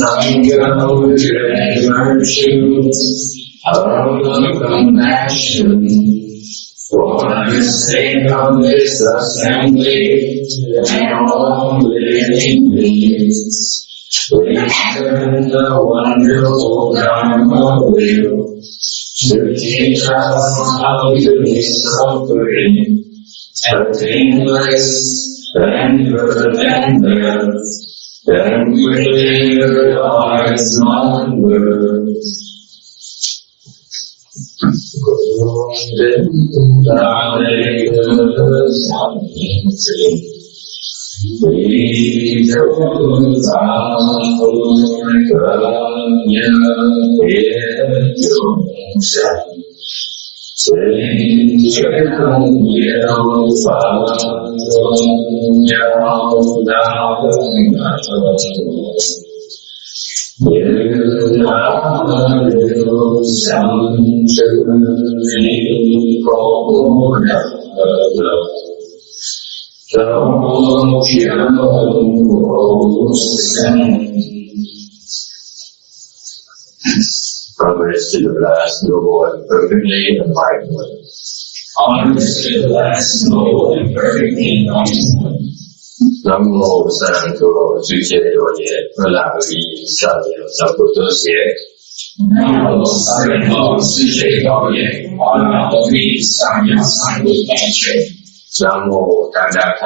Sangha virtue of compassion for the sake of this assembly and all living beings. We turn the wonderful Dharma wheel to teach us how to be suffering, attainless and birth and death. Then quickly your hearts onward. Progress to the last noble and perfectly enlightened one. Honors to the last noble and perfectly enlightened one. 南无三陀具戒多耶，阿拉比萨耶萨婆多耶。南无三陀具戒多耶，阿拉比萨耶萨婆多耶。南无达达卡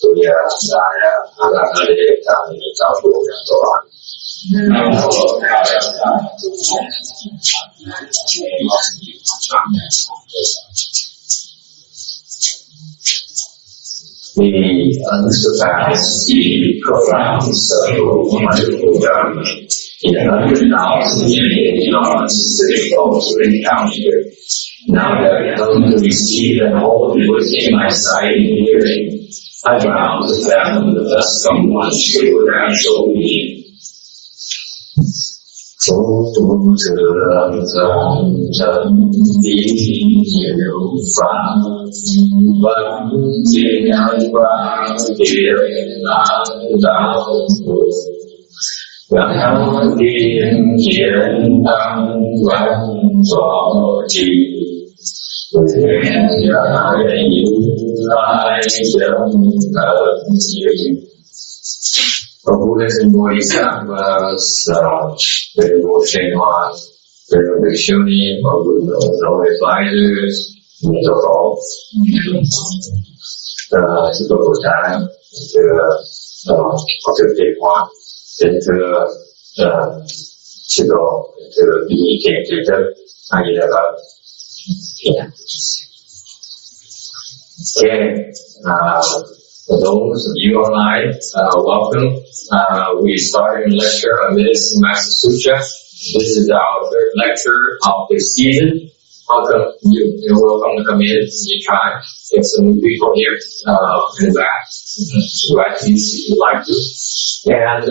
多耶萨耶阿拉比萨耶萨婆多耶。南无达达卡多耶萨耶萨婆多耶。The unsurpassed, the profound, subtle, wonderful Dharma in 100,000 million non-specific forms of encounter. Now that I come to receive and hold within my sight and hearing, I vow to fathom the thus come one true natural being. 诸者藏真理有法，万劫难忘别难道。让天天当万作记，天下人来 Buddhas and Bodhisattvas, the devotion ones, the Rishuni, no advisors, so all. Chứ tôi có trả có thực tế hóa đến chứ từ ý kiến tri thức hay là okay. For those of you online, welcome. We started a lecture on this Master Sutra. This is our third lecture of the season. Welcome. You're welcome to come in. You try. There's some new people here in the back. Glad to see if you'd like to. And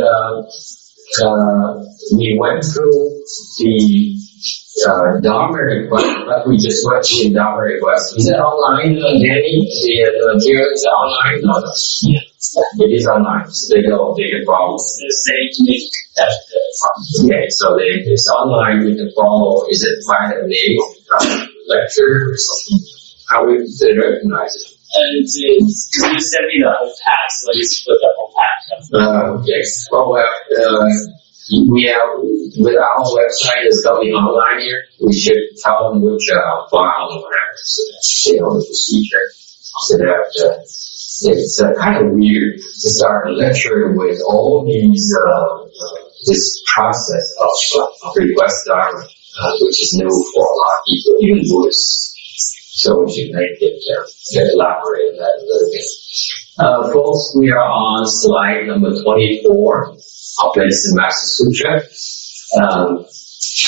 we went through the Dharma request, but we just went through the Dharma request. Is that online, Danny? The material is online? No. Yeah. It is online. So they can follow. The same link. Okay, so it's online. You can follow. Is it by the name of lecture or something? How would they recognize it? You send me the whole pack, so I just put the whole pack. Okay. Well, we have, with our website is going online here, we should tell them which file or whatever, so that they know the procedure. So that it's kind of weird to start a lecture with all these, this process of request Dharma, which is new for a lot of people, even Buddhists. So we should make it elaborate on that a little bit. Folks, we are on slide number 24. Of this Master Sutra.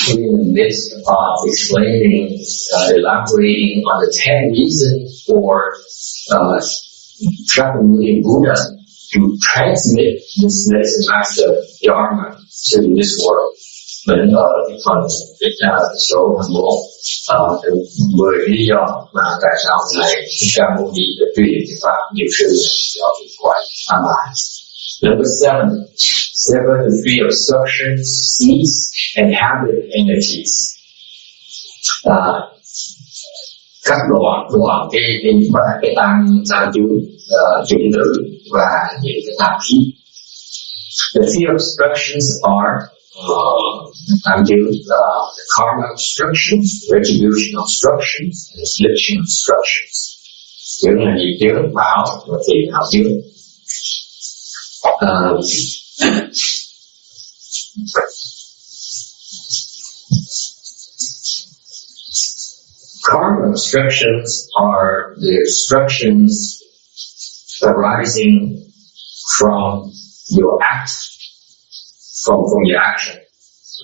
We're in the midst of explaining, elaborating on the 10 reasons for Shakyamuni Buddha to transmit this medicine master Dharma to this world. Mình phần số hạng mộ từ 10 lý do mà tại sao này Shakyamuni đã truyền cái pháp nhiều sư cho bị quay Number 7 the three obstructions, seeds, and habit energies. Các đoạn cái tăng chuyển tử và những cái tạp khí. The three obstructions are the karma obstructions, retribution obstructions, and affliction obstructions. Chướng là gì? Chướng báo và thiện hảo chướng. Karma obstructions are the obstructions arising from your act, from your action.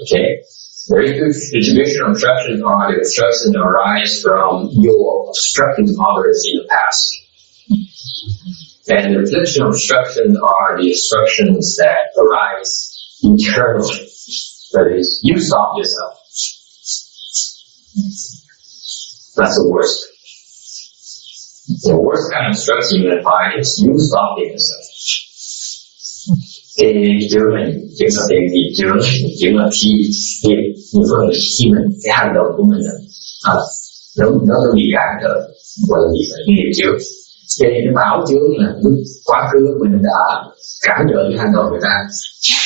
Okay? The retribution obstructions are the obstructions that arise from your obstructing others in the past. And the affliction obstructions are the obstructions that arise internally. That is, you stop yourself. That's the worst. The worst kind of obstruction you can find is you stopping yourself. Cái chướng này, chướng là tiền gì chướng là khi mình cái hành động của mình nó bị cản trở, gọi là gì vậy? Nghiệp chướng. Cái báo chướng là quá khứ mình đã cản trở cái hành động người ta,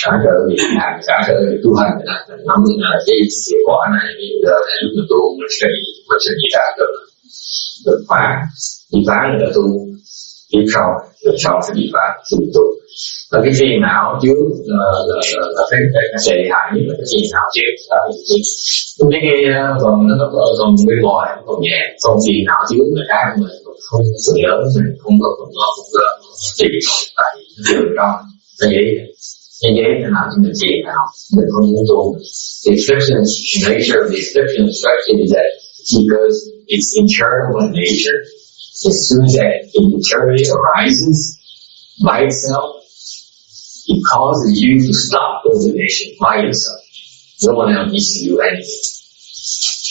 cản trở việc làm, cản trở việc tu hành người ta, nắm là cái kết quả này bây giờ này lúc mình tu mình sẽ bị đạt được phá, bị phá là tu, tiếp sau sẽ bị phá thì tu. Và cái phiền não chướng là cái tệ hại nhất là cái phiền não chướng là mấy cái còn bên ngoài còn nhẹ, còn phiền não chướng là cái mình không nhớ, mình không có thì tại trường trong cái dễ làm cho mình phiền não, mình không muốn tu. The nature of the affliction obstruction is that because it's internal in nature, as soon as that internally arises by itself, it causes you to stop coordination by yourself. No one else needs to do anything.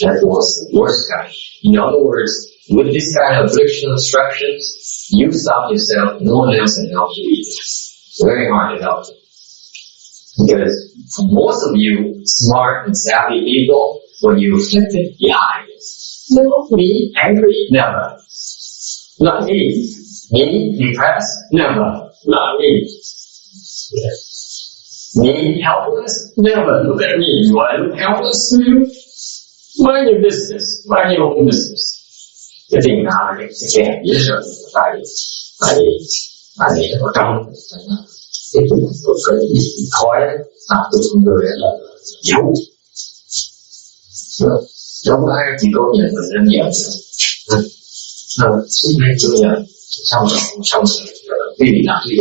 That was the worst kind. In other words, with this kind of affliction obstructions, you stop yourself, no one else can help you either. It's very hard to help you. Because for most of you smart and savvy people, when you afflict it, you hide it. No, me, angry, never. Not me. Me depressed? Never. Not me. Me helpless? Never. Look at me. Do I look helpless to you? Mind your business. Mind your own business. Cái tình nào thì sẽ kèm với sự tại trong cái chuyện của cái thói của người là giấu. Giống ai chỉ có nhận mình đơn giản xin hãy thừa nhận xong khi bị làm gì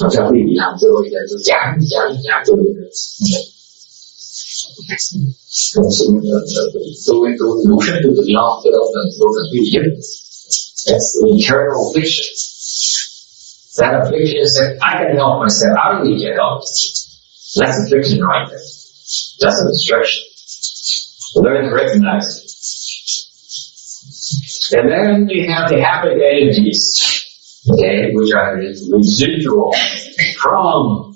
sau khi bị làm rồi thì tôi chán tôi đủ sức tôi tự lo tôi đâu cần bị giết. That's the internal affliction. That affliction is that I can help myself. I don't need your help. That's affliction right there. That's an instruction. Learn to recognize it. And then you have the habit energies, okay, which are residual from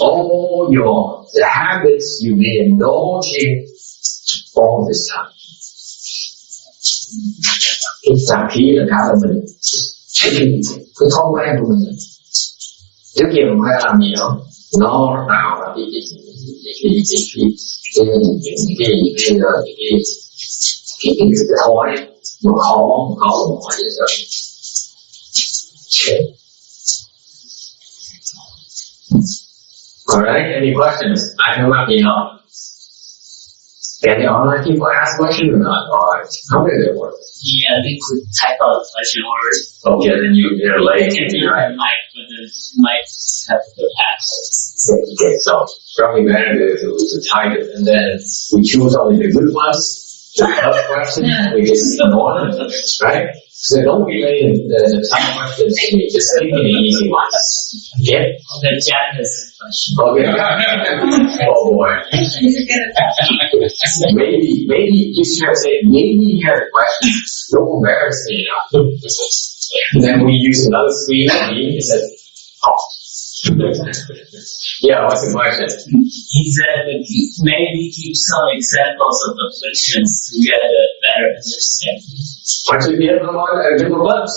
all the habits you've been indulging all this time. Là khi là cả là mình cái thói quen của mình trước kia mình phải làm gì đó nó tạo ra cái thói nó khó một vậy rồi. Alright, any questions? I come up, Can the online people ask questions or not? Alright, how did it work? Yeah, they could type out the question or okay, then you're late. It can be right mic, but the mic have to pass. Okay, so probably better to type it and then we choose only the good ones. The tough questions, we just ignore them, right? So don't relay the tough questions to me, just give me the easy ones. Okay? The Jack has a question. Okay. Oh boy. Maybe you should say, maybe you have a question. Don't embarrass me now. Then we use another screen and he said, oh. Yeah, what's the question? He said maybe give some examples of afflictions to get a better understanding. Why don't you give them a glimpse?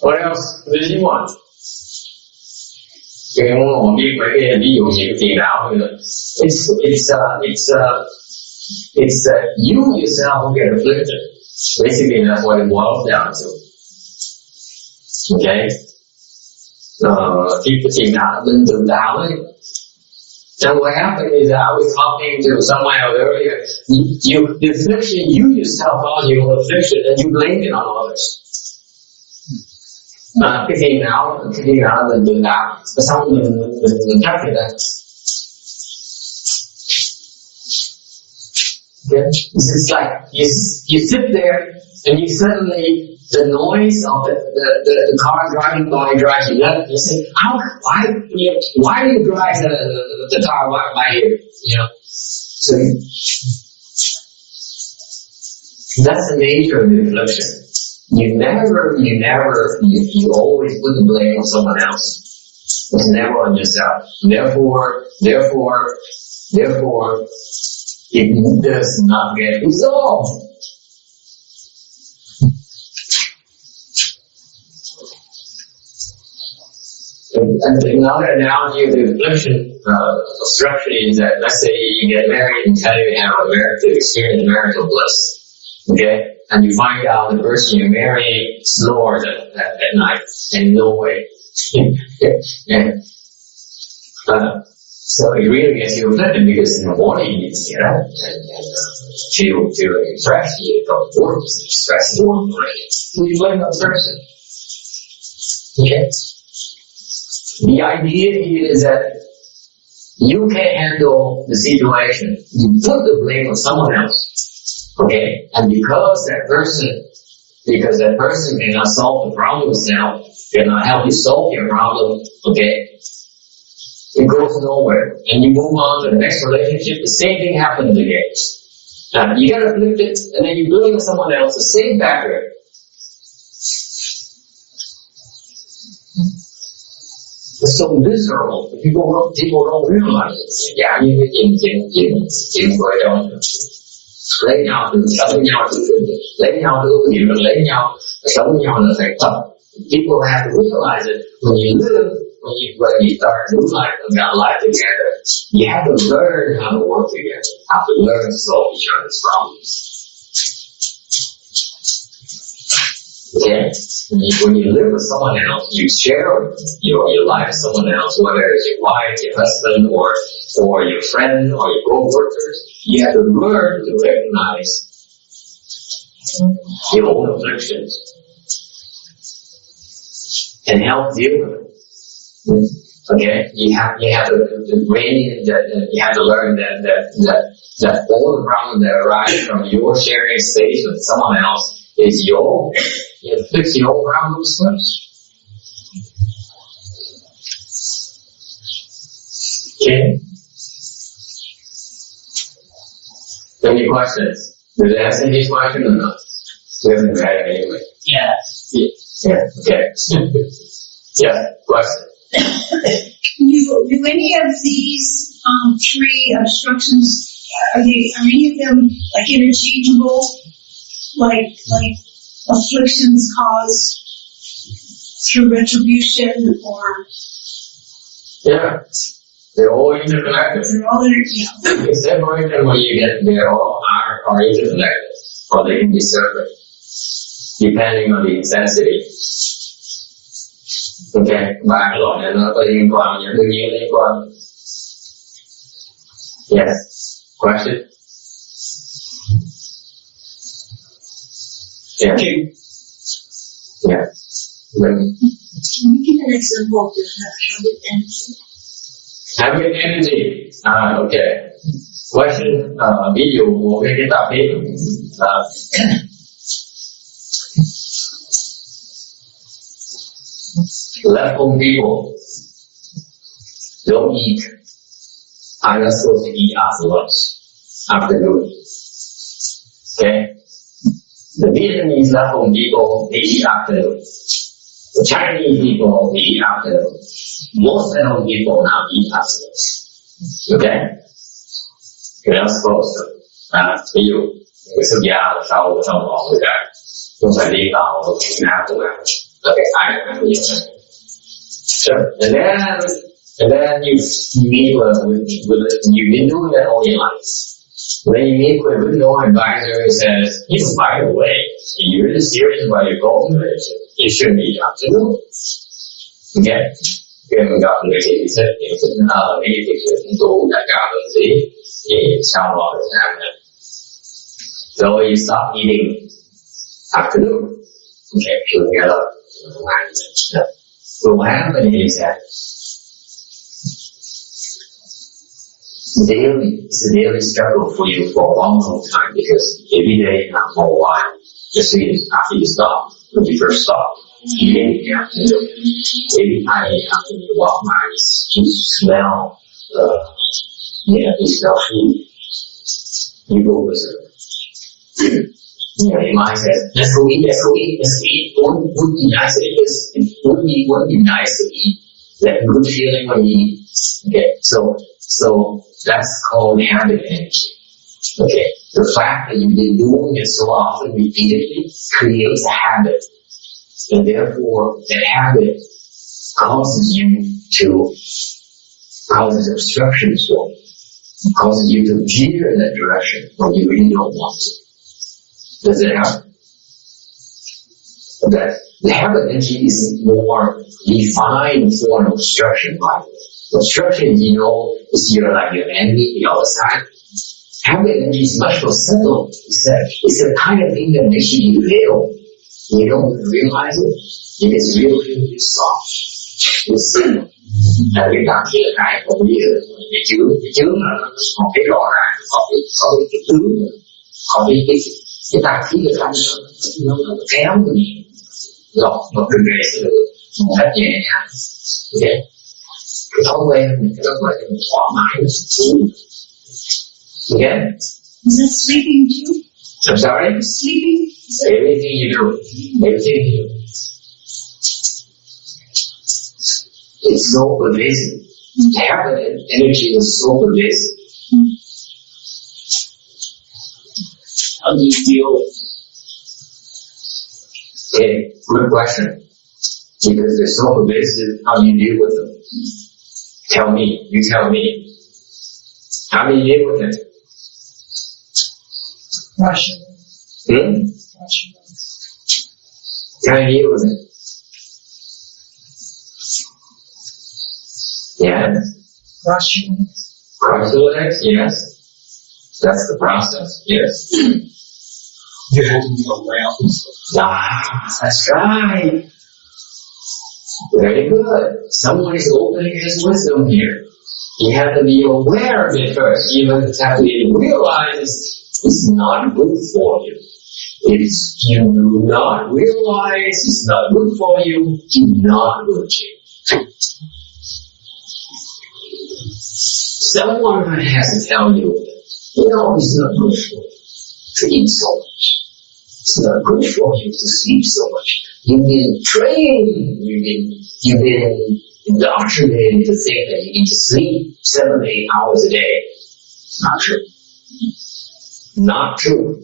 What else did you want? It's you yourself who get afflicted. Basically, that's what it boils down to. Okay? Khi cái chuyện nào mình tự tạo ấy. And what happened is I was talking to someone earlier. The affliction, you yourself are your affliction and you blame it on others. Cái gì nào mình tự tạo, và xong mình trách người ta. Okay? It's like you sit there and you suddenly the noise of the car driving by drives you nuts. You say, why do you drive the car by here? So that's the nature of the affliction. You always put the blame on someone else. It's never on yourself. Therefore, it does not get resolved. And another analogy of the affliction obstruction is that, let's say you get married and tell you have to experience marital bliss, okay? And you find out the person you marry snores at night in no way. So it really gets you afflicted because in the morning you need to get up and feel fresh. You go to work, stress is work already. So you blame that person. Okay? The idea is that you can't handle the situation. You put the blame on someone else. Okay? And because that person cannot solve the problem itself, cannot help you solve your problem, okay? It goes nowhere. And you move on to the next relationship, the same thing happens again. Now, you get afflicted, and then you blame someone else, the same pattern. It's so miserable. People don't realize it. Yeah, you can vợ chồng lấy nhau từ lấy nhau từ lấy nhau từ nhiều lấy nhau sống với nhau là phải tập. People have to realize that when you live, when you start a new life, and got life together, you have to learn how to work together, how to learn to solve each other's problems. Okay? When you live with someone else, you share your life with someone else, whether it's your wife, your husband, or your friend, or your co-workers, you have to learn to recognize your own afflictions and help deal with it. Okay, you have to learn that all the problems that arise from your sharing space with someone else is your own. You have to fix your own problems first. Okay. Any questions? Did I answer any question or not? We haven't read it anyway. Yeah. Yeah. Okay. Yeah. Question. Do any of these three obstructions, are any of them like interchangeable, like afflictions caused through retribution, or? Yeah, they're all interconnected. They're all interchangeable. You separate them when you get they all are interconnected, or they can be separate, depending on the intensity. Okay, ba cái loại này nó có liên quan, những đương nhiên liên quan. Yes, question? Yeah. Yeah. Can you give an example of the habit energy? Habit energy. Okay. Question. Ví dụ một cái tập here. Left-home people don't eat. Are not supposed to eat after lunch, afternoon. Okay? The Vietnamese left-home people, they eat afternoon. The Chinese people, they eat afternoon. Most left-home people now eat afternoon. Okay? You're not supposed to. Ví dụ, người xuất gia là sau họ người ta không phải đi vào Việt Nam cũng ăn. Là cái ai cũng ăn nhiều. Sure. And then you meet you've been doing that all your life. When you meet with no advisor who says, by the way, you're really serious about your goal, you shouldn't eat afternoon. Okay? Khi mình gặp người chị thì mấy cái chuyện tu đã cao hơn tí, thì sau đó so you stop eating afternoon. Okay, together. So what happened is that it's a daily struggle for you for a long time, because every day, not for a while, just after you stop, when you first stop, every time after you walk by, you smell, you smell food, you go berserk. Your mind says, let's go eat. Wouldn't be nice to eat this. Wouldn't be nice to eat. That good feeling when you eat. Okay, so that's called habit energy. Okay, the fact that you've been doing it so often, repeatedly, creates a habit. And therefore, that habit causes obstructions for you. Causes you to veer in that direction when you really don't want to. Does it help? That the habit energy is a more refined form of obstruction, by the way. Obstruction, is your enemy, the other side. Habit energy is much more subtle. It's the kind of thing that makes you little. You don't realize it. It is really soft. It's simple. Là cái cảm thấy cái không biết cái chữ là một cái rõ ràng, có cái tướng, có cái tạp khí của thanh nó kéo mình lọt một đường này sẽ được một cách nhẹ nhàng. Okay. Cái thói quen cái thói quen mình thoải mái nó sẽ thú. Okay. Is that sleeping too? I'm sorry? Sleeping? Everything you do. It's so pervasive. Habit energy is so pervasive. How do you feel Okay, good question. Because they're so pervasive, how do you deal with them? Tell me, you tell me. How do you deal with it? Russian. Russian. How do you deal with it? Yes. Russian. Cross the legs, yes. That's the process, yes. You have to be aware of this. That's right. Very good. Someone is opening his wisdom here. You have to be aware of it first. You have to realize it's not good for you. If you do not realize it's not good for you, do not do it. Someone has to tell you, it's not good for you to eat so much. It's not good for you to sleep so much. You've been trained, you've been indoctrinated to think that you need to sleep 7 to 8 hours a day. Not true. Not true.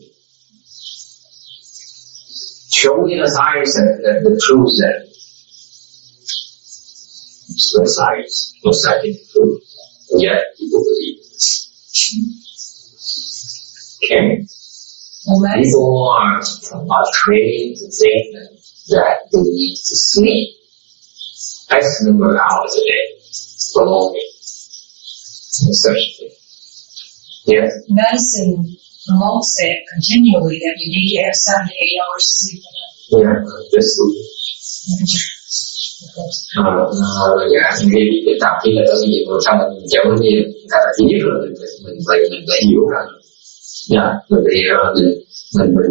Show me the science that proves that. It's no science, no scientific proof. Yet people believe it. Okay? People are trained to think that they need to sleep X number of hours a day for long. No such thing. Yes? Medicine promotes it continually that you need to have 7 to 8 hours sleep. Yeah, just sleep. Cái tập khi là cái gì mà sao mình chẳng có gì ta chỉ biết là mình phải hiểu rằng mình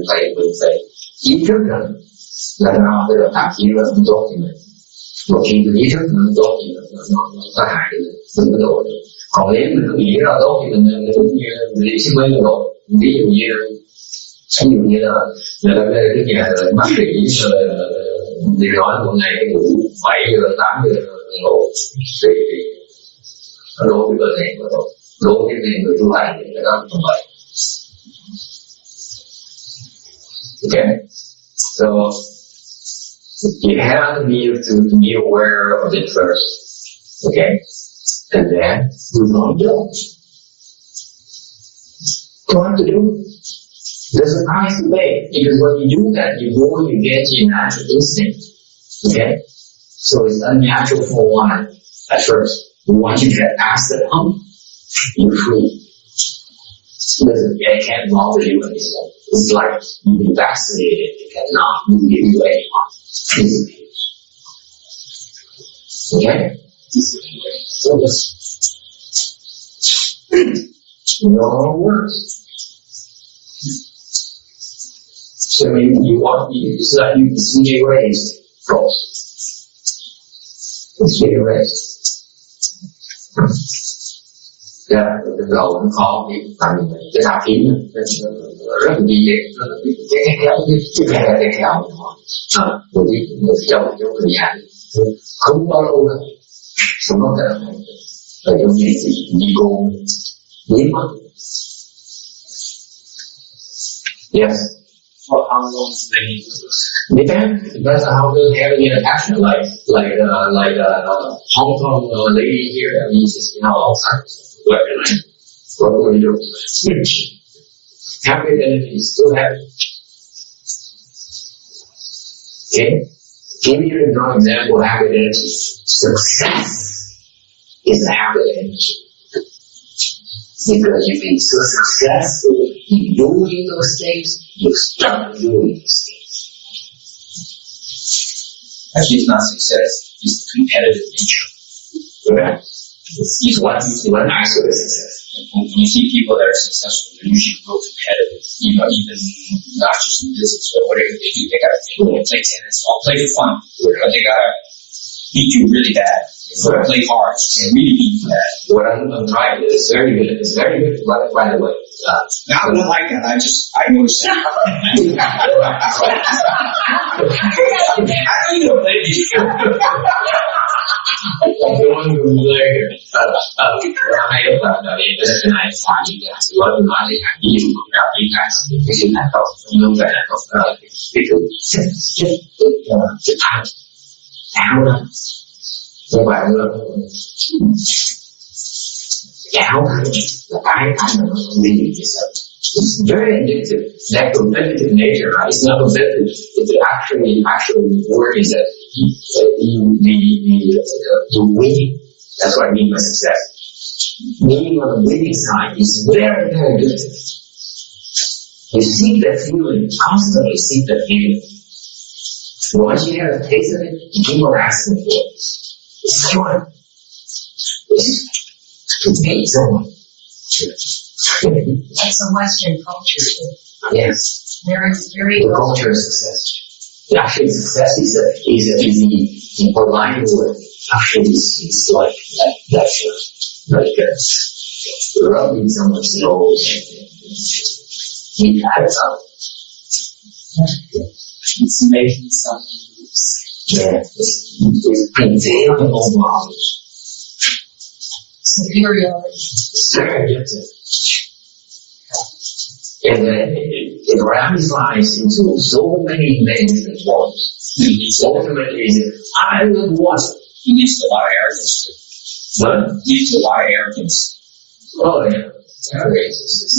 phải ý thức rằng là nó cái tập chỉ là không tốt thì mình một khi mình ý thức nó tốt thì nó có hại thì mình có độ được. Còn nếu mình cứ nghĩ là tốt thì mình đi xí mấy mình độ. Ví dụ như là cái nhà bác sĩ thì nói một ngày ngủ 7 giờ 8 giờ ngủ thì nó đối với cơ thể của tôi, đối với người tu hành thì nó không vậy. Okay, so you have to be aware of it first, okay, and then move on to it. Don't have to do it. There's a price to pay, because when you do that, you go against your natural instinct. Okay? So it's unnatural for one at first. Once you get past the hump, you're free. It can't bother you anymore. It's like you've been vaccinated, it cannot move you anymore. Disappears. Okay? So no worse. So it's like you can be raised, folks. It's being raised. Từ đầu nó khó thì cái thả khí rất là đi cái theo bởi vì người trong thời gian không bao lâu đâu không có thể là giống như đi cô biến mất. Yes. For how long do they need to do this? Depends on how good having an attachment, like Hong Kong lady here that uses Alzheimer's. What will you do? Happy energy is still happy. Okay? Give you an example of happy energy. Success is a happy energy. Because you've been so successful in doing those things, you stop doing those things. Actually, it's not success, it's the competitive nature. Right? It's one aspect of success. When you see people that are successful, they're usually real competitive. Even not just in business, but whatever they do, they gotta play tennis. I'll play for fun, but they gotta beat you really bad. Play hard and really beat you bad. What I'm trying to do is very good. It's very good, by the way. I don't like that. I noticed that. I know you don't play these. Doing good. Hay là cái này phải gì cả. Nói thì hẳn gì cũng gặp ý cả. Cái sự thành công không phải là không cái thứ chất thẳng áo đó. Các bạn áo là cái nó đi như sao? It's very addictive. That competitive nature, right? It's not competitive. It's actually work is that you win. That's what I mean by success. Being on the winning side is very, very addictive. You seek that feeling, constantly seek that feeling. Once you have a taste of it, you keep on asking for it. It's fun. It's paid someone. That's a Western culture too. Yes. Very the culture of success. Actually, success is the polite word. Actually, it's like rubbing someone's nose and keep that up. It's making something loose. Yeah, it's prevailing knowledge. superiority. Superiority. And it ramifies into so many different forms. Ultimately, I would want. It leads to a lot of arrogance too. What? Leads to a lot of arrogance. Oh yeah, arrogance is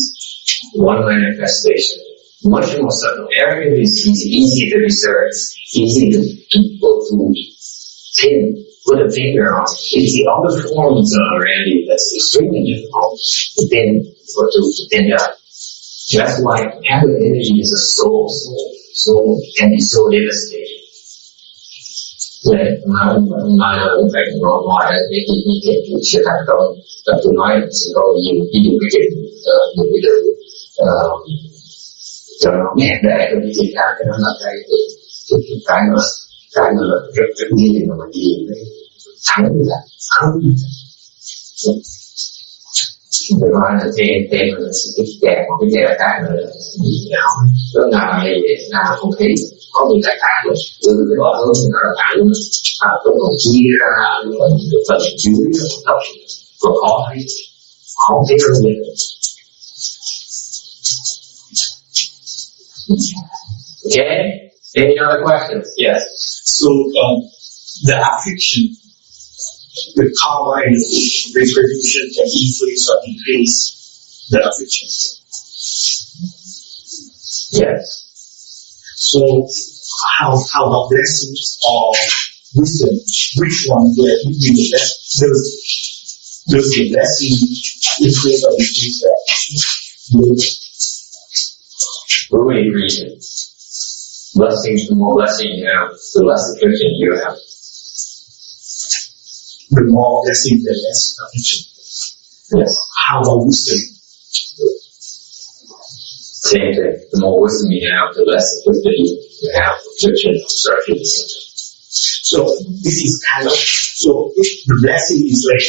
one manifestation. Much more subtle. Arrogance is easy to discern, easy to put a finger on. It's the other forms already that's extremely difficult to pin down. That's why anger energy is a soul can be so devastating. Mà phải nói ngoài cái chuyện sự thành công, và tôi nói sự có nhiều ví dụ cái chuyện những cái từ cho nó nhẹ để cái chuyện ra cái đó là cái mà rất nhiều mà mình nhìn thấy thắng là không. Tôi nói là tên là cái kẹt một cái kẹt cái là gì nào nó nào không thấy có những cái khác rồi từ cái đó hơn thì nó là thẳng tôi còn chia ra cái phần dưới nó còn khó thấy hơn vậy. Okay, any other questions? Yes. So the affliction with karma and retribution can influence or increase the affliction. Yes. So how about blessings or wisdom? Which one will be the best? Does the blessing influence or increase the affliction? For any reason. Blessings, the more blessing you have, the less affliction you have. The more blessing, the less affliction. Yes. How about wisdom? Same thing. The more wisdom you have, the less affliction you have, affliction, obstruction, etc. So this is kind of, so if the blessing is like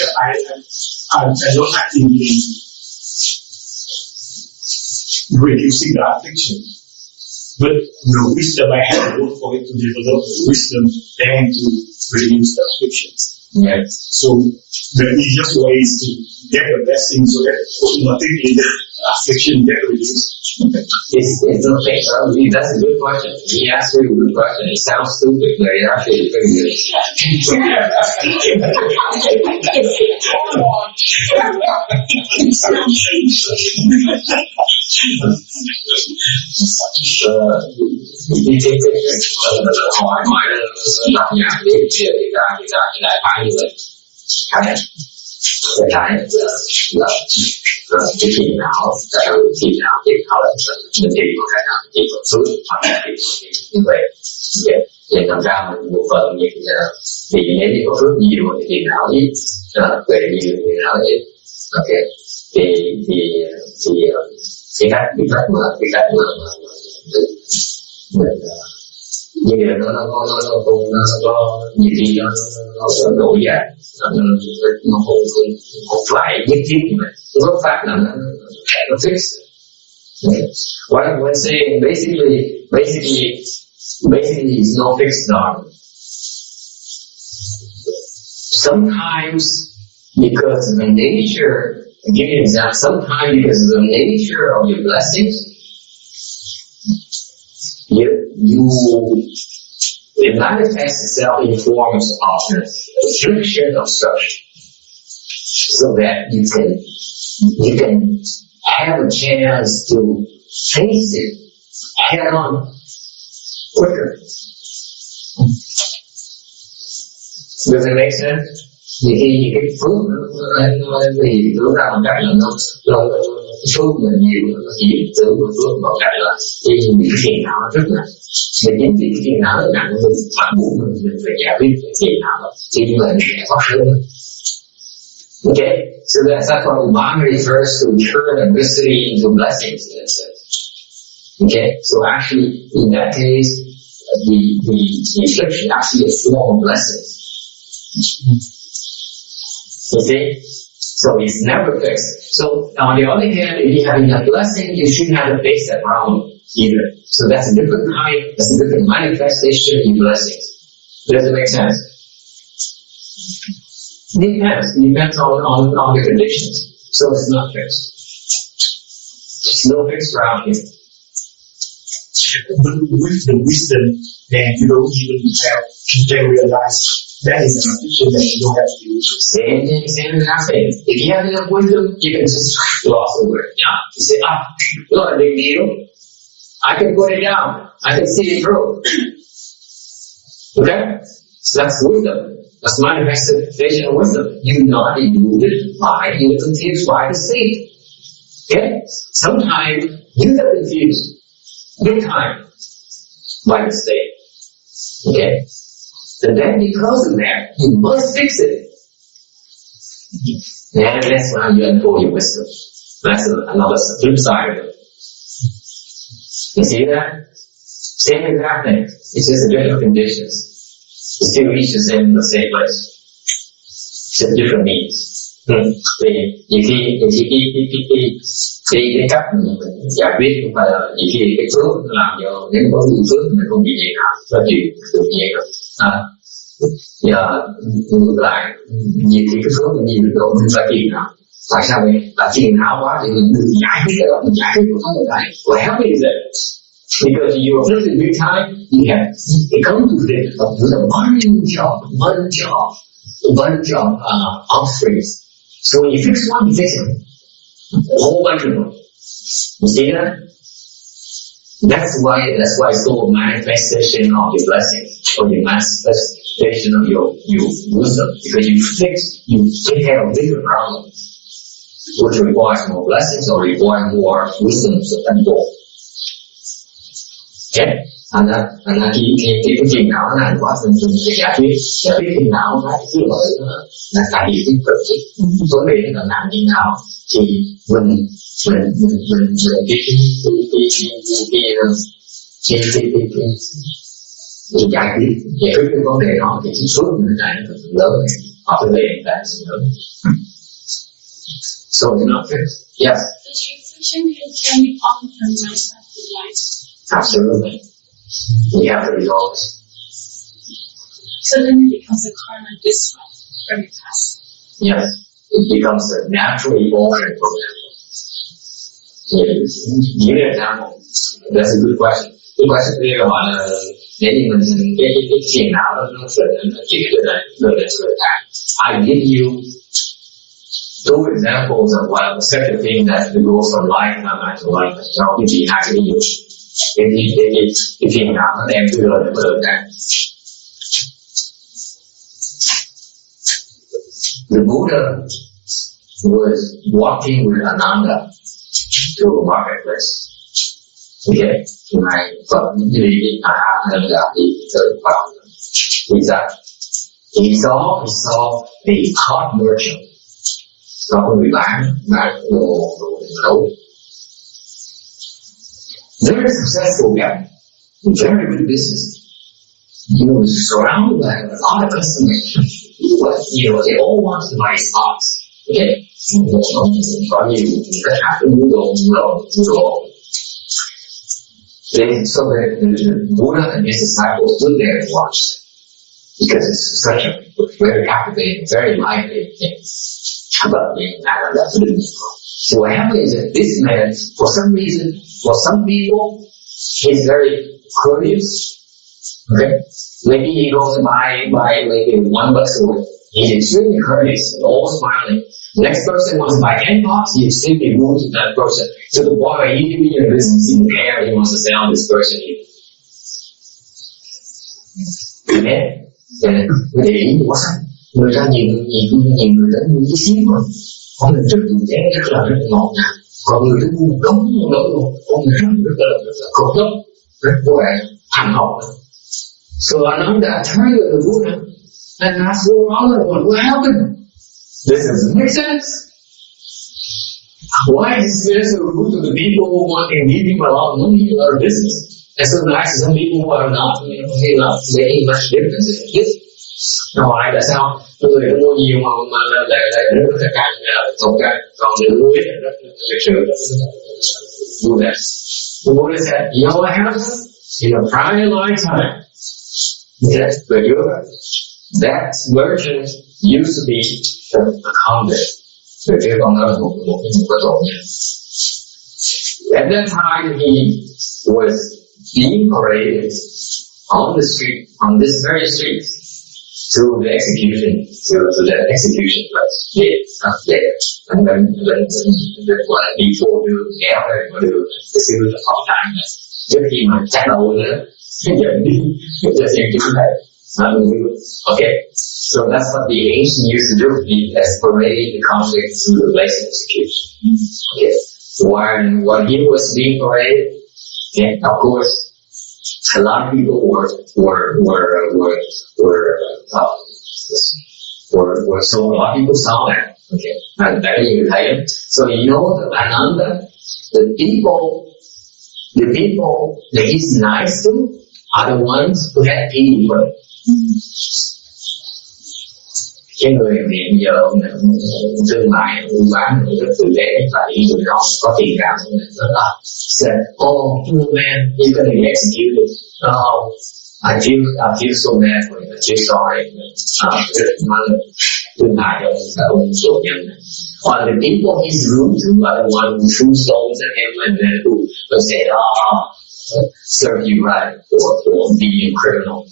I'm not actively reducing the affliction, but the wisdom I have to work for it to develop the wisdom then to reduce the afflictions. Yeah. So the easiest way is to get the blessing so that automatically the affliction get reduced. It's okay. That's a good question. He asked me a good question. It sounds stupid, but it actually is pretty good. Hỏi làm nhà để thì lại phải như vậy. Cái này là cái khi nào thì họ là mình tìm một cái nào thì một số hoặc là như vậy để làm ra một phần như thì nếu như có phước nhiều thì tiền nào ít về nhiều thì nào ít. Ok thì cái cách mà như là nó có nhiều khi nó đổi dạng nó không phải nhất thiết như vậy. Cái gốc pháp là nó fix. What I'm saying basically is no fixed dogma. sometimes because of the nature, I'll give you an example, sometimes because of the nature of your blessings, it manifests itself in forms of affliction, obstruction, so that you can have a chance to face it head on quicker. Does it make sense? Thì cái phước thì lúc ra bằng cách là nó phước là nhiều, nó chỉ tưởng của phước bằng cách là cái phiền não nó rất là mình chính vì phiền não nó nặng, mình bắt buộc mình phải giải quyết cái phiền não đó thì như vậy mình có hơn. Okay, so that's why Obama refers to return adversity into blessings. Okay, so actually in that case, the affliction actually is a form of blessing. You see? So it's never fixed. So on the other hand, if you have enough blessing, you shouldn't have to face that problem either. So that's a different kind, that's a different manifestation in blessings. Does it make sense? Depends on the conditions. So it's not fixed. There's no fixed around here. But with the wisdom, then you don't even have to realize that is an affliction that you don't have to do. Same as I said. If you have enough wisdom, you can just gloss over it. Now, you say, not a big deal. I can put it down. I can see it through. Okay? So that's wisdom. That's manifestation of wisdom. You're not deluded by, you're confused by the state. Okay? Sometimes you get confused. Big time by the state. Okay? And then because of that, you must fix it. And that's why you employ your wisdom. That's another flip side of it. You see that? Same exact thing. It's just different conditions. You still reach the same place. Just different means. Vì nhiều khi cái cách mình giải quyết không phải là nhiều khi cái phước làm cho nếu có đủ phước mình không bị gì nào nó chịu được gì đâu. Giờ ngược lại nhiều khi cái phước mình nhiều độ mình phải phiền não. Tại sao vậy? Là phiền não quá thì mình được giải quyết cái đó, mình giải quyết không có cái. What happens is that because you are afflicted big time, it comes to the bunch of offsprings. So when you fix one, you fix it. A whole bunch of them. You see that? That's why it's called manifestation of your blessing, or your manifestation of your wisdom. Because you take care of bigger problems, which requires more blessings or require more wisdom and more. Okay? Thành ra cái phiền não nó nặng quá mình phải giải quyết phiền não cái lợi là tại vì cái vấn đề nó nặng như nào thì mình giải quyết cái vấn đề đó thì cái số mình lại nó lớn hoặc vấn đề lại lớn. So it's not fixed. Yes. The can be often from myself to life. Absolutely. You have to resolve it. So then it becomes a karma this way from your past. Yes, it becomes a natural evolution from that. Give an example. That's a good question. Good question bây giờ bạn là nếu như mình cái phiền não nó trở nên nó chỉ cái đời này khác. I give you two examples of one of the second thing that goes from lifetime to lifetime. Cho cái gì hai cái ví dụ. Cái phiền não nó đem cái lời nó được ra. The Buddha was walking with Ananda to a marketplace. Okay, Ngài Phật đi Ananda đi tới vào. He saw a cart merchant. Có người bán đồ nấu. Very successful guy, very good business. He was surrounded by a lot of customers. They all want to buy his parts. Okay? Có nhiều khách hàng mua đồ. So the Buddha and his disciples stood there and watched. because it's such a very captivating, very lively thing about being Ananda. So what happened is that this man, for some reason, for some people, he's very courteous. Okay, maybe he goes by maybe one word. He's extremely courteous, always smiling. Next person wants to buy 10 bucks, he's extremely rude to that person. To the point where he doesn't care, he wants to sell this person. Amen. Để ý quá sao? Người ta nhiều người đến tí xíu mà. Con người rất tử tế, rất là ngọt ngào. Còn người đến ngu cống lỗi luôn. Con người rất là khổ lắm. Rất vô vẻ, thằng học. So Ananda turned to the Buddha and asked, what happened? This doesn't make sense. Why is this so rude to the people who want to give him a lot of money or business? And so nice to some people who are not, not making much difference in it. Hỏi tại sao người ta mua nhiều mà lại rất là càng tổng càng còn người nuôi rất là lịch sử Buddha. The Buddha said, you know what happened? In a prior lifetime, yes, but that merchant used to be a convict. At that time, he was being paraded on the street, on this very street, to the execution, to the execution place. Yeah, up there. And then before you get to the series of time, trước khi mà chắc đầu nữa, dẫn đi, just execute that. Okay, so that's what the ancient used to do. He parade the convict to the place of execution. Okay, while he was being paraded, and of course, a lot of people were so a lot of people saw that. Okay, and that you thấy. So you know that Ananda, the people that he's nice to are the ones who had pity for him. Cái người này bây giờ ông thương mại, buôn bán, rất tử tế và những người đó có tình cảm rất là said, oh, poor man, you're going to be executed. Oh, I feel so bad for you. I feel sorry. Thương hại ông tội nhân. Or the people he's rude to are the ones who threw stones at him and then who say, serve you right for being a criminal.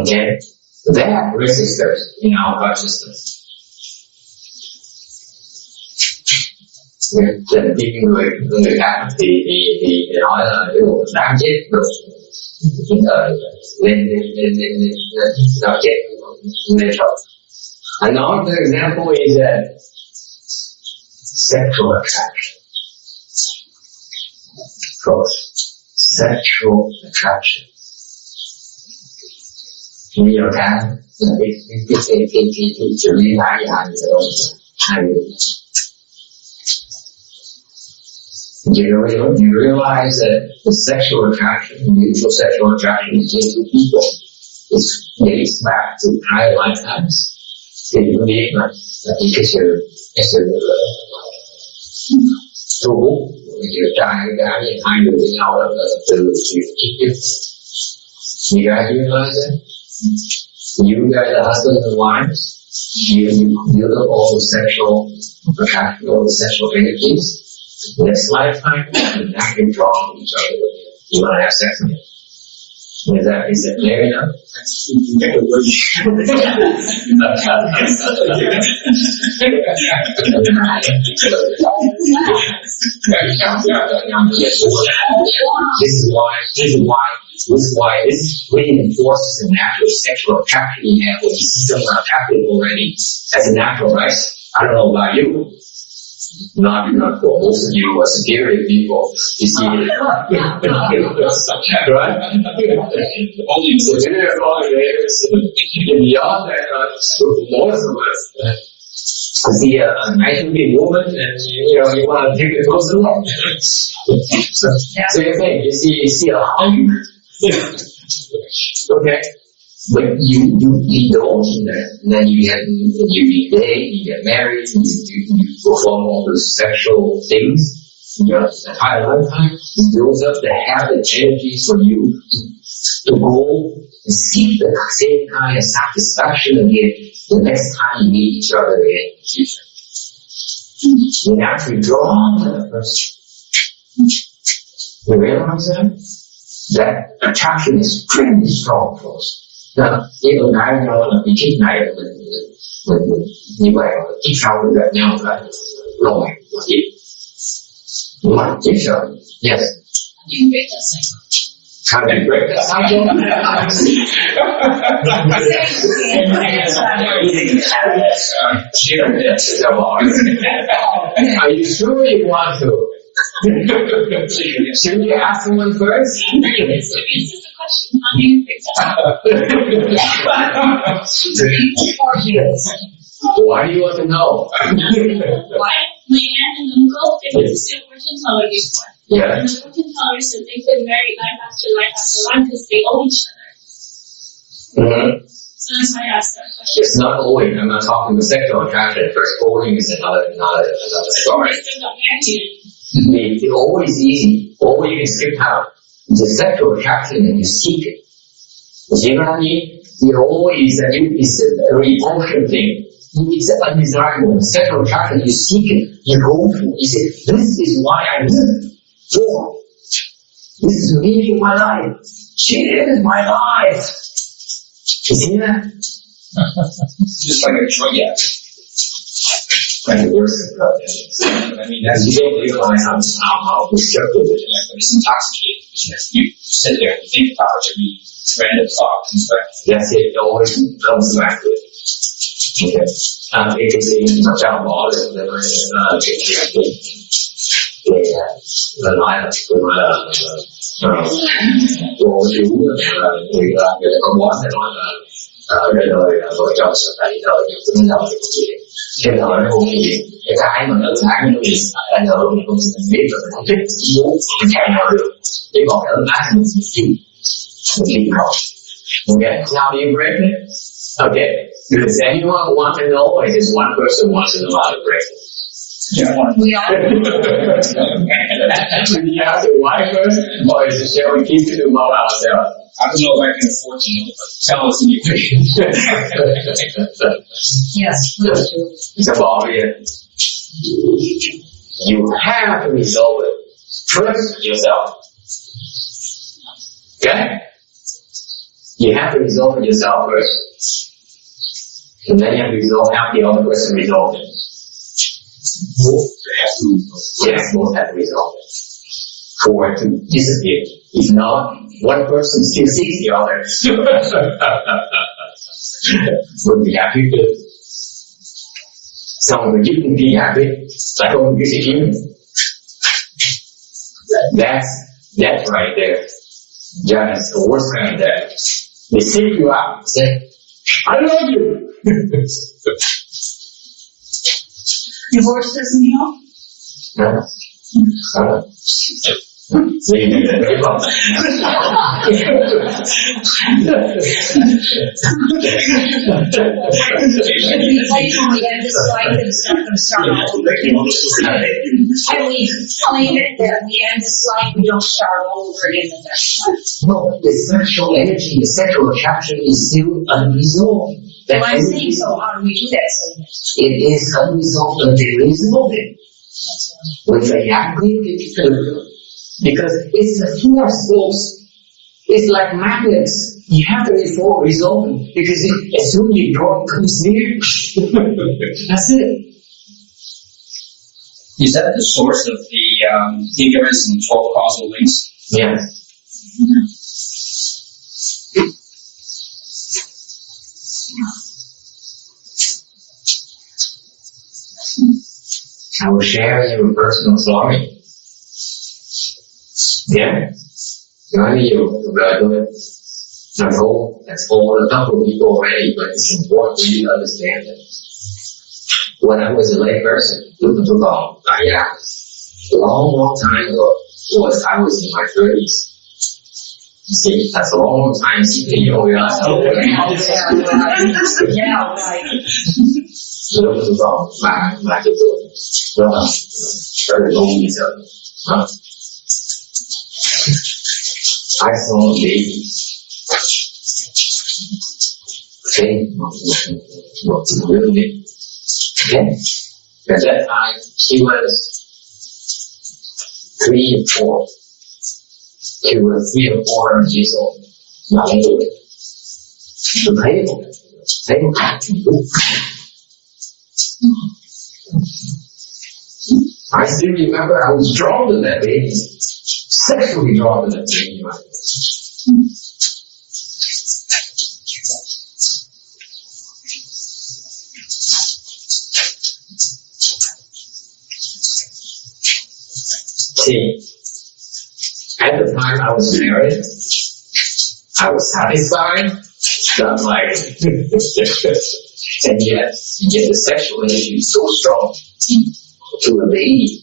Okay? That registers in our consciousness. Người khác thì nói là cái đồ đáng chết rồi. Nên nó chết nên rồi. Another example is that sexual attraction. First, sexual attraction. Nhiều cái là cái xử lý hại rồi hai người. You realize that the sexual attraction, mutual sexual attraction between two people, dates back to prior lifetimes. Thì cũng biết là cái sự thu hút giữa trai với gái và hai người với nhau là từ chuyện kiếp. You guys realize that? You guys are husband and wives. You look all the sexual attraction, all the sexual energies. Next lifetime, you're naturally drawn to each other. You want to have sex with him. Is that clear enough? This reinforces the natural sexual attraction you have when you see someone attractive already as a natural, right? I don't know about you. Not for most of you are superior people. You see, right? Only superior followers. Beyond that, most of us see a nice looking woman, and you want to take a closer look. So you think you see a hunk. Okay. But you indulge in that, and then you date, you get married, you perform all those sexual things. The entire lifetime, it builds up the habit energies for you to go and seek the same kind of satisfaction again the next time you meet each other again in the future. You have to be drawn to the person. You realize that? That attraction is extremely strong for us. Now, if a guy là vị trí này mình như vậy tiếp sau mình gặp nhau là rồi mà tiếp sau yes. You break that cycle. How do you break that cycle? Are you sure you want to? Should you ask someone first? It's just a question. How do you break that cycle? Why do you want to know? Why? My aunt and uncle, they went to see a fortune teller before. Yeah. And the fortune teller said they've been married life after life after life because they owe each other. Mm-hmm. So that's why I asked that question. It's not owing. I'm not talking about sexual attraction first. Owing is another story. They still got married. The owe is easy. Owe you can skip out. The sexual attraction and you seek it. You see what I mean? The owe is a repulsion thing. It's undesirable. Sexual attraction, you seek it, you go for it. You say, this is why I live for. This is the meaning of my life. She is my life. You see that? Just like a drug addict. Like the worst of drug addicts. I mean, that's You don't realize how destructive it is. yeah, but it's intoxicating. You sit there and you think about it, every random thought comes back. That's it. It always comes back to it. Okay. Cái trong bỏ được là nói là tôi nói là cô chú là người ta có bó sẽ nói là đời đời vợ chồng sẽ phải đời những cái đời của chị cái đời nó không gì cái mà nó ác nó bị ảnh hưởng mình không biết rồi mình không thích muốn mình chạy nào được chứ còn cái ác mình mình không. Okay, how do you break it? Okay, does anyone want to know, or is one person wants to know how to break it? Yeah. We all. Do you have to why first, or is it shall we keep it among ourselves? I don't know if I can afford to know, but tell us in your question. Yes, please do. It's about it. You have to resolve it. Trust yourself. Okay? You have to resolve it yourself first. And then you have to help the other person resolve it. Both have to resolve it. Yes, both have to resolve it. For it to disappear. If not, one person still sees the other. Would be happy to. Xong rồi giúp công ty happy. Lại không cái sự kiếm. That's right there. That's the worst kind of death. They seek you out and say, I love you. Divorce doesn't help? See, very well. Like when we end this life and start all over again. And we claim it that we end this life, we don't start all over again the next life. No, the sexual energy, the sexual attraction is still unresolved. Well, I'm saying, so how do we do that? It is unresolved until resolved with a because it's a force. It's like magnets. You have to resolve it because as soon as you draw it comes near. That's it. Is that the source of the ignorance and 12 causal links? Yeah. I will share you a personal story. Yeah. Nói ví dụ cuộc đời tôi I've told a couple of people already, but it's important for you to understand that when I was a lay person, lúc mà tôi còn tại gia, long time ago, I was in my 30s. You see, that's a long time. See, you know, we're not Yeah, right. lúc tôi còn ba chục tuổi, đó là very lonely giờ, huh? I saw a baby Okay? Really? Okay? At that time, he was 3 or 4. He was 3 or 4 years old. Not anyway. I still remember I was drawn to that baby. Sexually drawn to that baby. See, at the time I was married, I was satisfied. So I'm like, and yet the sexual energy is so strong to a lady.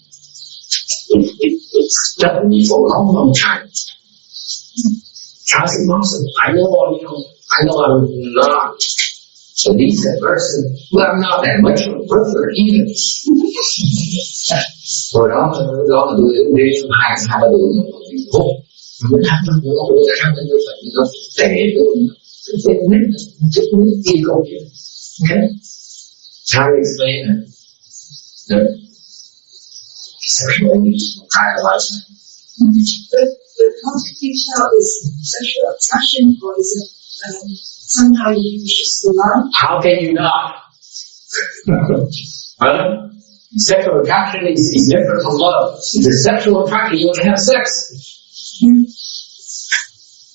It stuck me for a long, long time. Charles Monson, I know I'm not a decent person, but I'm not that much of a pervert either. Rồi đó là đi hai ba đường mình làm nó tệ được cái câu chuyện. Okay? How do you explain it? The sexual abuse of higher lifetime. The constitution is sexual attraction, or is it somehow you just love? How can you not? Huh? Sexual attraction is different from love. The sexual attraction, you want to have sex.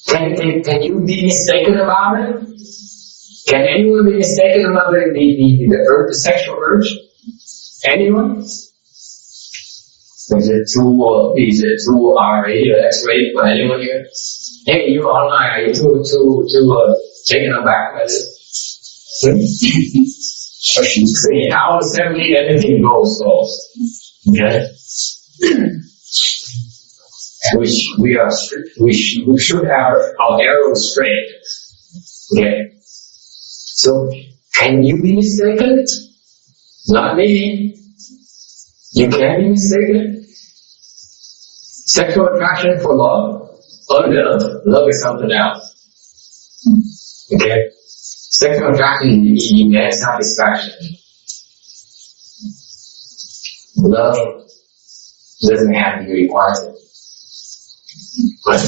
Can you be mistaken about it? Can anyone be mistaken about the sexual urge? Anyone? Is it too R-rated or X-rated for anyone here? Hey, you're online. Are you too taken aback by this? See, how assembly anything goes, so okay. We should have our arrows straight. Okay. So can you be mistaken? Not me. You can be mistaken. Sexual attraction for love? Oh no, love is something else. Okay. Sexual attraction is immense satisfaction. Love doesn't have to be required. But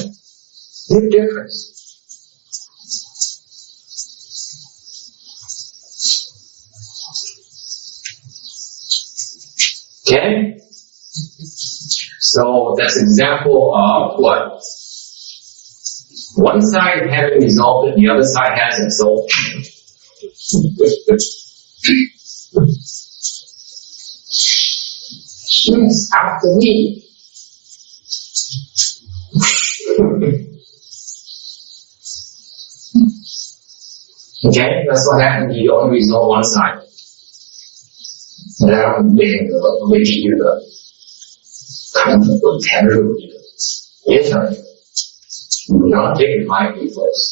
big difference. Okay? So that's an example of what? One side having resolved it, the other side hasn't. So she's after me. Okay, that's what happened. You only resolve one side.然后为这个看很多天数也想 you're not taking my close.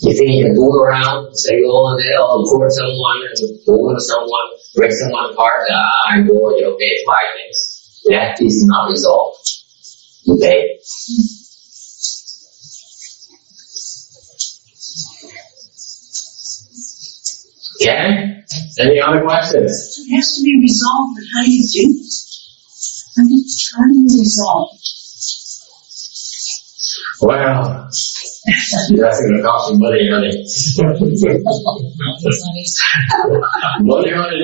You think you can fool around, say, court someone, and fool someone, break someone apart, you'll pay 5 things. That is not resolved. You pay. Okay? Any other questions? It has to be resolved, but how do you do it? How do you resolve? Well, that's going to cost you money, honey. Money, honey.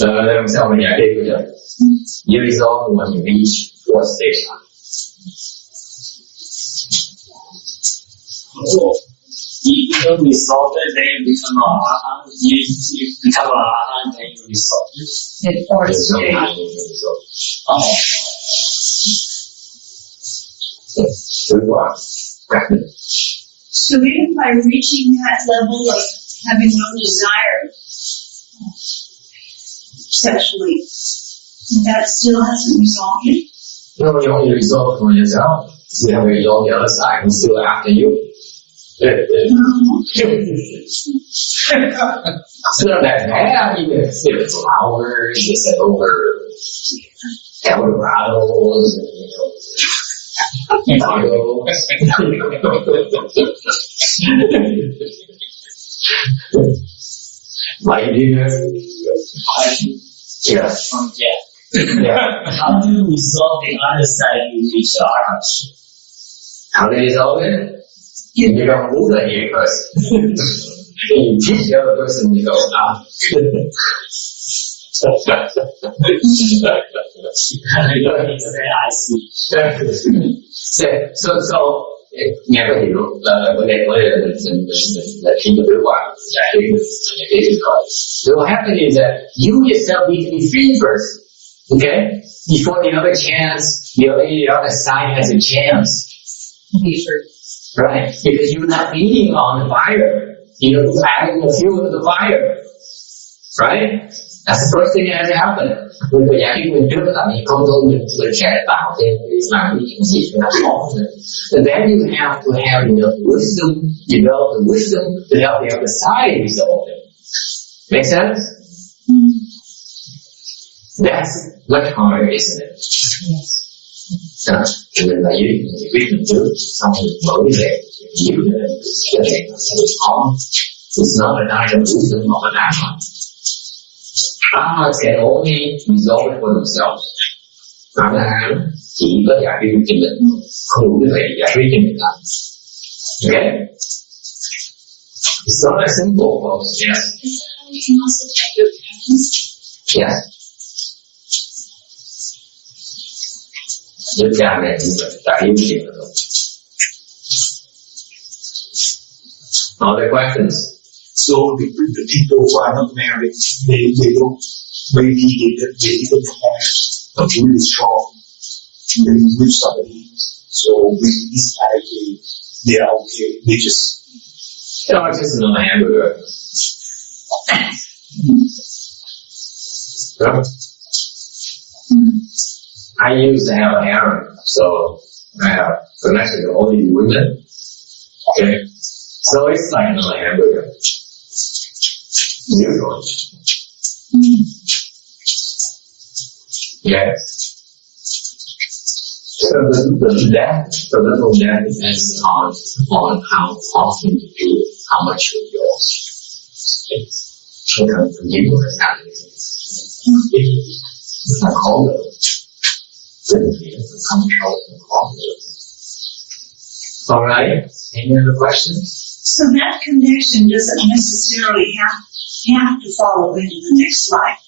Làm sao mà giải quyết được? You resolve when you reach 4th stage. You don't resolve it, then you become a arahant. You become a arahant, then you resolve it. Or There's no stage. time you can resolve. Oh. So even by reaching that level of having no desire sexually, that still hasn't resolved it? No, you only resolve for yourself. You haven't resolved the other side, and still after you. It's not that bad. You can sit with flowers, you can sit over Eldorados, and My dinner. Yeah. Yeah. How do you resolve the other side in which are How do you resolve it? You don't move the person. You teach the other person to go up. I see. So nghe có hiểu là vấn đề mình khi mà đối thoại giải quyết rồi. So what happens is that you yourself need to be free first, okay? Before the other side has a chance. Be free. Right? Because you're not feeding on the fire. You're adding the fuel to the fire. Right? That's the first thing that has to happen. Mình phải giải quyết mình trước là mình không thôi mình sẽ tạo thêm làm những gì nó khó hơn. And then you have to have enough wisdom, develop the wisdom to help the other side resolve it. Make sense? That's much harder, isn't it? Yes. Mình là giải quyết mình trước, xong mình mở về hiểu cái này nó sẽ bị khó. It's not an item of wisdom of an action. Can only resolve it for themselves. A-la-hán chỉ có giải quyết cho mình, không đủ để giải quyết cho mình làm. Okay? It's not as simple, folks. Yes. You can also take your parents. Yes. Giúp cha mẹ mình giải quyết cho mình. Other questions? So the people who are not married, they don't, maybe they don't have a really strong relationship with somebody. So with this attitude, they are okay. They just. No, it's just another hamburger. Yeah. I used to have a harem, so I have connection to all these women. Okay. So it's like another hamburger. Usually. Yeah. So the level of that depends on how often you do it, how much you use. Okay. From you or happening. It's not called it. All right. Any other questions? So that connection doesn't necessarily have to follow into the next life.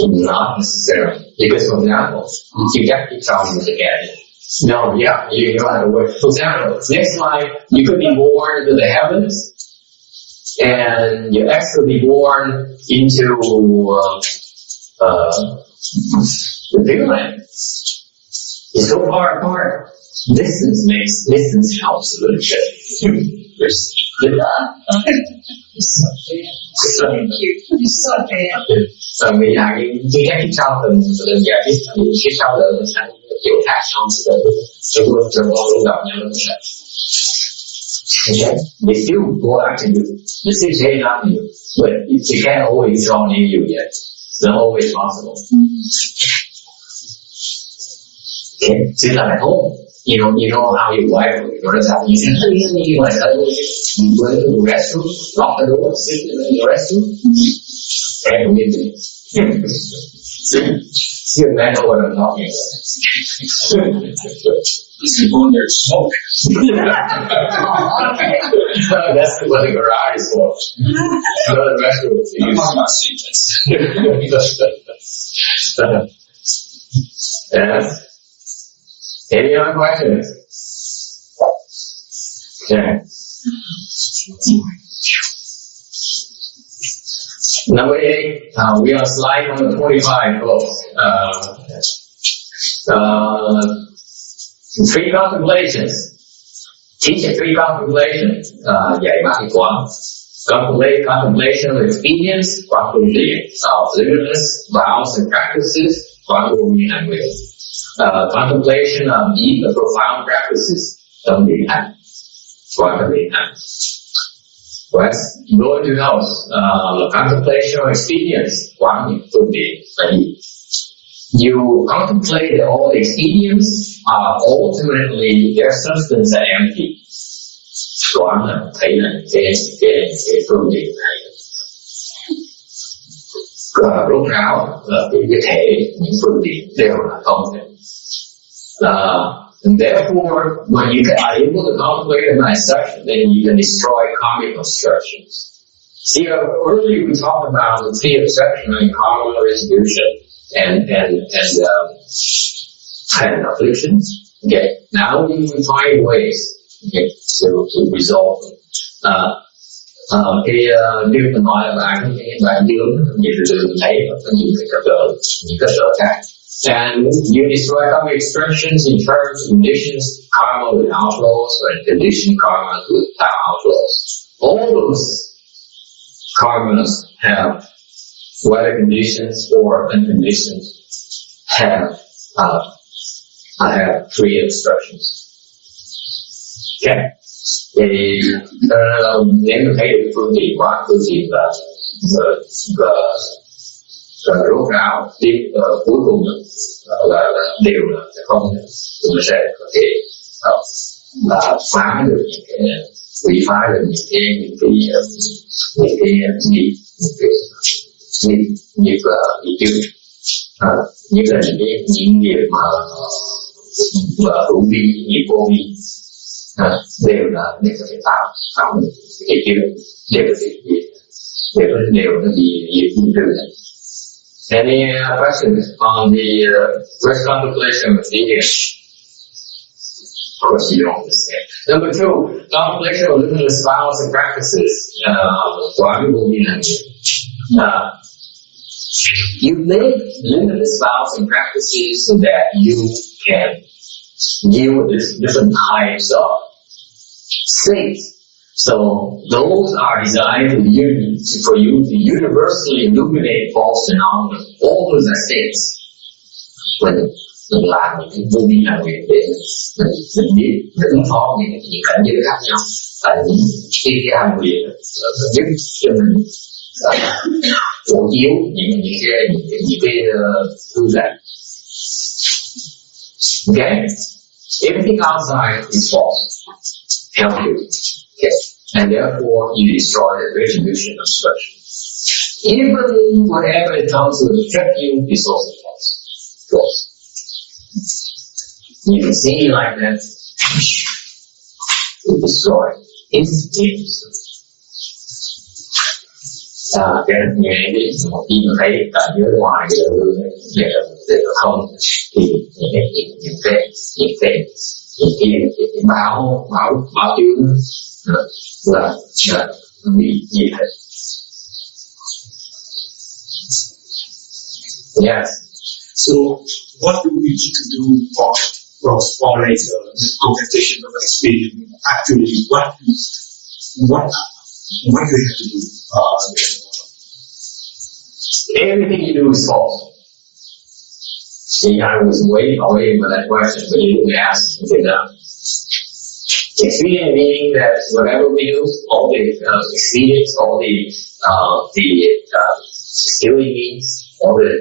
Not necessarily. Because, for example, you got to tell them together. No, yeah, you know how to work. For example, next life, you could be born into the heavens, and your ex could be born into the big land. It's so far apart. Distance helps a little bit. Thank you. You're so bad. Vì là cái cách sau từng giải thích cái sau đó nó thành kiểu khác nhau từ luôn gặp nhau nó sẽ. Okay, they still go after you. They still say nothing to you, but they can't always draw near you yet. It's not always possible. Okay, so you're at home. You know how your wife or your husband, you say, you want to go to the restroom, lock the door, sit in the restroom, and we do. See, I know what I'm talking about. These people in there smoke. That's what the garage is for. Not the restroom. I'm talking about secrets. Yeah. Any other questions? Okay. Number 8, we are slide number 45, folks. 3 contemplations. Teach 3 contemplations. Dạy 3 cái quán. Contemplation of experience, contemplation of limitless vows and practices, contemplation of deep and profound practices, tâm địa hành. Let's go into those. Contemplation of experience, quán niệm phương tiện là gì? you contemplate that all the expedients are ultimately their substance are empty. Đoán là thấy là cái phương tiện này rốt ráo là cái thể những phương tiện đều là không thể. And therefore, when you are able to contemplate them as such, then you can destroy karmic obstructions. See, earlier we talked about the three obstructions in karma, retribution, and afflictions. Okay, now we find ways to resolve them. Nếu mình nói là bạn dương nhiều từ thấy có nhiều cái trở khác. And you destroy karmic expressions in terms, conditions, karma with outflows, or condition karma without outflows. All those karmas have, whether conditions or unconditioned, have three obstructions. Okay. Thì nếu mình thấy được phương tiện và rốt ráo tiếp cuối cùng là đều là không, chúng ta sẽ có thể phá được những cái hủy phá được những cái nghiệp chướng, như là những nghiệp mà hữu vi, nghiệp vô vi, đều có thể tạo cái chướng, đều có thể nó bị trừ. Any questions on the first contemplation of obedience? Of course, you don't understand. Number two, contemplation of limitless vows and practices. You make limitless vows and practices so that you can deal with different types of states. So those are designed for you to universally illuminate false phenomena. All those are states. Mình làm những vô vi làm việc để mình biết ứng phó những cảnh giới khác nhau. Những cái hành vi giúp cho mình phổ chiếu những cái hư lạnh. Okay? Everything outside is false. Help you. Okay. And therefore, you destroy the retribution obstruction. Even whatever it comes to affect you is also false. You can see like that, you destroy instantaneously. Cái nghe đi, một khi mà thấy cảnh giới ngoài để không thì những cái báo chướng là bị gì hết. Yes. So what do we need to do for like the compensation of experience? Actually, what do we have to do? Everything you do is false. See, I was waiting for that question, but you didn't ask until now. Expedient meaning that whatever we do, all the expedients, all the stealing means, all the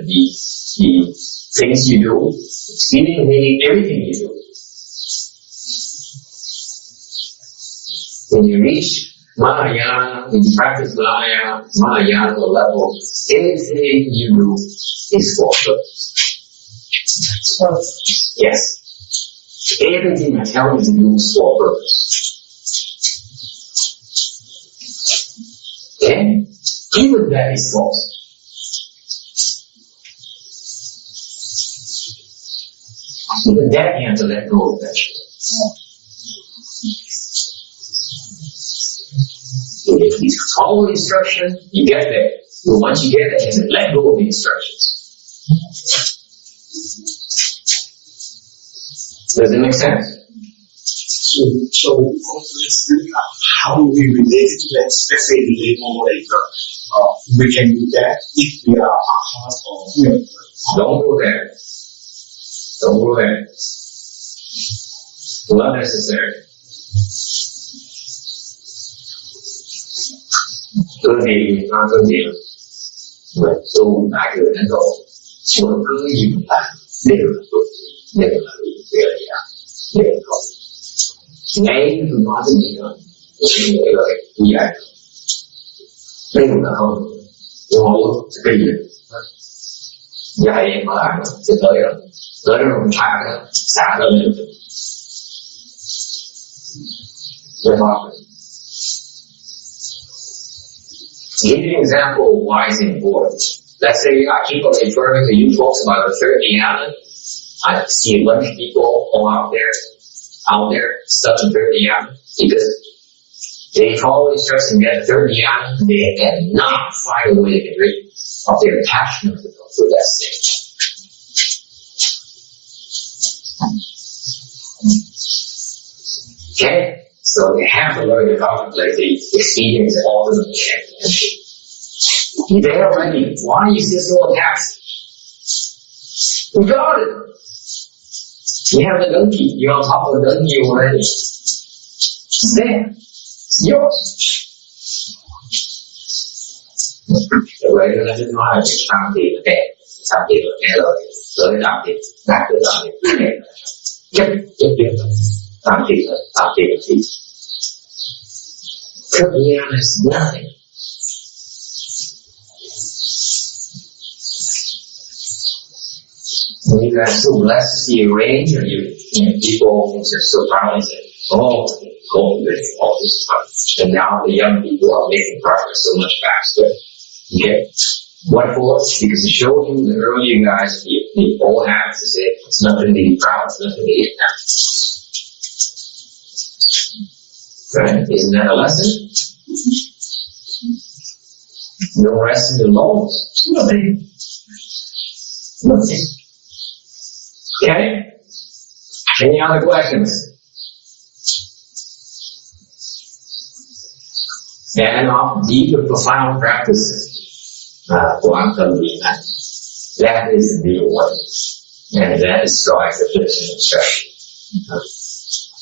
things you do, expedient meaning everything you do. When you reach Mahayana, when you practice Mahayana level, everything you do is for purpose. Yes. Everything I tell you to do is for purpose. Okay? Even that is false. Even that you have to let go of that. If you follow the instruction, you get there. But once you get there, you have to let go of the instructions. Does it make sense? So how do we relate to that? Let's say the label we can do that if we are heart or will. Don't go there. Don't go there. It's not necessary. Cương thì nó cương thiện, tu đại thừa đến độ 我歌引来那个那个那个每个妈的那个那个厉害，那个然后我这个人，也也嘛来了，就这样，这种差的啥都没有，对吧？Give you an example of why it's important. Let's say I keep on referring to you folks about the third dhyana. I see a bunch of people all out there stuck in third dhyana because they follow instructions and get third dhyana. They cannot find a way to get rid of their attachment to that state. Okay? So they have to learn to contemplate the experience of all of them. If they're ready, why is this so attached? We got it. You have the donkey. You're on top of the donkey already. It's there. It's yours. Vậy nên là chúng nói là tham thiền là đẹp, tham thiền là nghe lời, tới tham thiền, đạt tới tham thiền, đẹp, nhất tham thiền là gì? Prajna is nothing. When you guys so blessed to see a range of people just surprised that, oh, all this stuff. And now the young people are making progress so much faster. Okay? What for? Because it showed you the earlier guys, the old habits to say, it's nothing to be proud, it's nothing to be happy. Right? Isn't that a lesson? No rest in the laws. Nothing. Okay? Any other questions? And of deep and profound practices, quantum Vietnam. That is the one. And that destroys the fixed obstruction.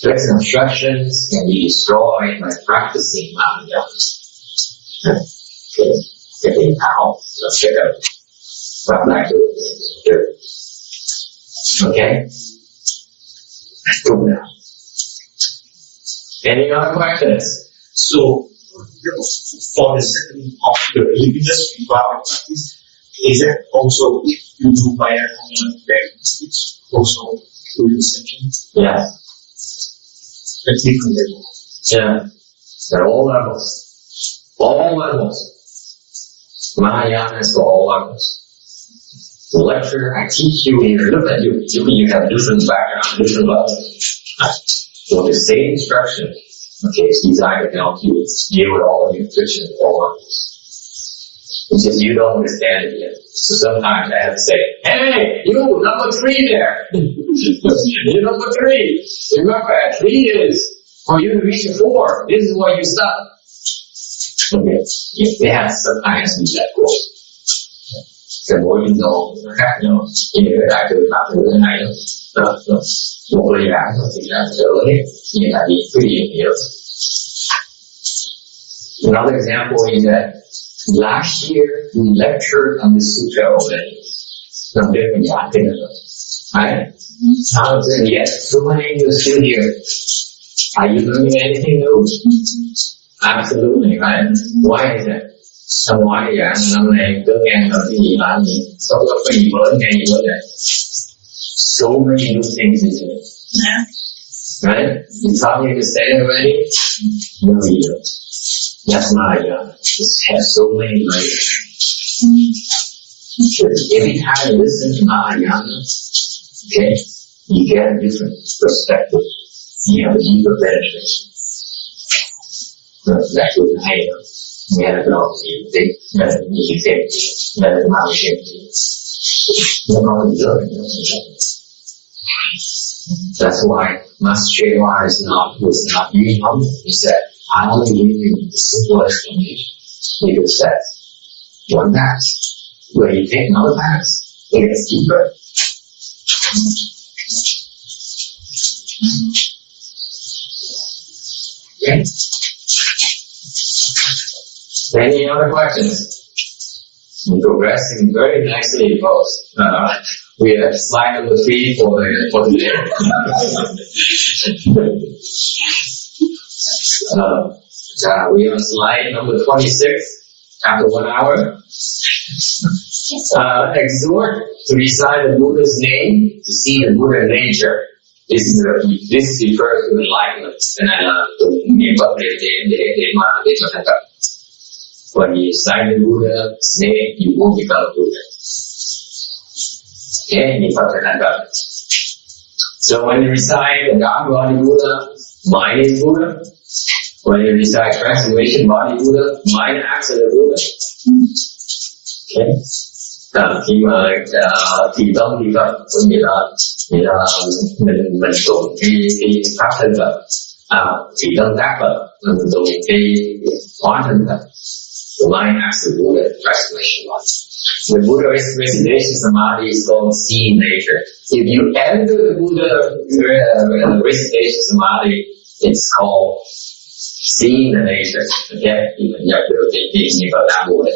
Fixed obstructions can be destroyed by practicing Maya. Okay. Getting out, let's check out. But back to it. Okay? Cool now. Any other questions? So, for the second of the religious ritual practice, is that also if you do by a then it's also doing the same? Yeah. At different levels. Yeah. At all levels. All levels. Mahayana is for all levels. The lecture I teach you here, look at you. You have different background, different levels. So the same instruction, okay, is designed to help you deal with all of your friction at all levels. It's just you don't understand it yet. So sometimes I have to say, hey, you, number 3 there. You're number 3. Remember, 3 is for you to reach the 4. This is where you stop. Okay, they have sometimes be that course. Cái mỗi运动nó khác nhau, như người đại từ pháp từ thế này một lời giảng thôi thì ra trở hết, như là đi quý vị hiểu. Another example is that last year we lectured on the Sutra already. Năm trước mình giảng cái này rồi. Right? Now yes, so many of you are still here. Are you learning anything new? Absolutely, right? Why is that? Xong ngoái giảng năm này cứ nghe là cái gì làm gì, không có cái gì mới nghe gì mới này. So many new things in it. Right? You taught me to say it already? No, you don't. That's my job. It has so many layers. Every time you listen to Mahayana, okay, you get a different perspective. You have a deeper penetration. That's what I know. Nghe được rồi thì biết nghe được nhiều thêm nghe được bao nhiêu nó có gì lớn. That's why Master Chewar was not being humble. He said, I only give you the simple explanation because that's one path. Where you take another path, it gets deeper. Okay? Any other questions? Progressing very nicely, folks. We are slide number 3 for today. We are on slide number 26 after 1 hour. Exhort to recite the Buddha's name to see the Buddha nature. This refers to enlightenment. When you recite the Buddha's name, you will become Buddha. Okay, so when you recite the God body Buddha, mind is Buddha. When you recite transformation body Buddha, mind acts as a Buddha. Okay. Khi mà tùy tâm tùy Phật, có nghĩa là mình tụng cái pháp thân Phật, tùy tâm tác Phật, mình tụng cái hóa thân Phật. The mind acts as a Buddha transformation body. The Buddha recitation samadhi is called seeing nature. If you enter the Buddha recitation samadhi, it's called seeing the nature. Okay? Mình nhập được cái gì vào tam Buddha,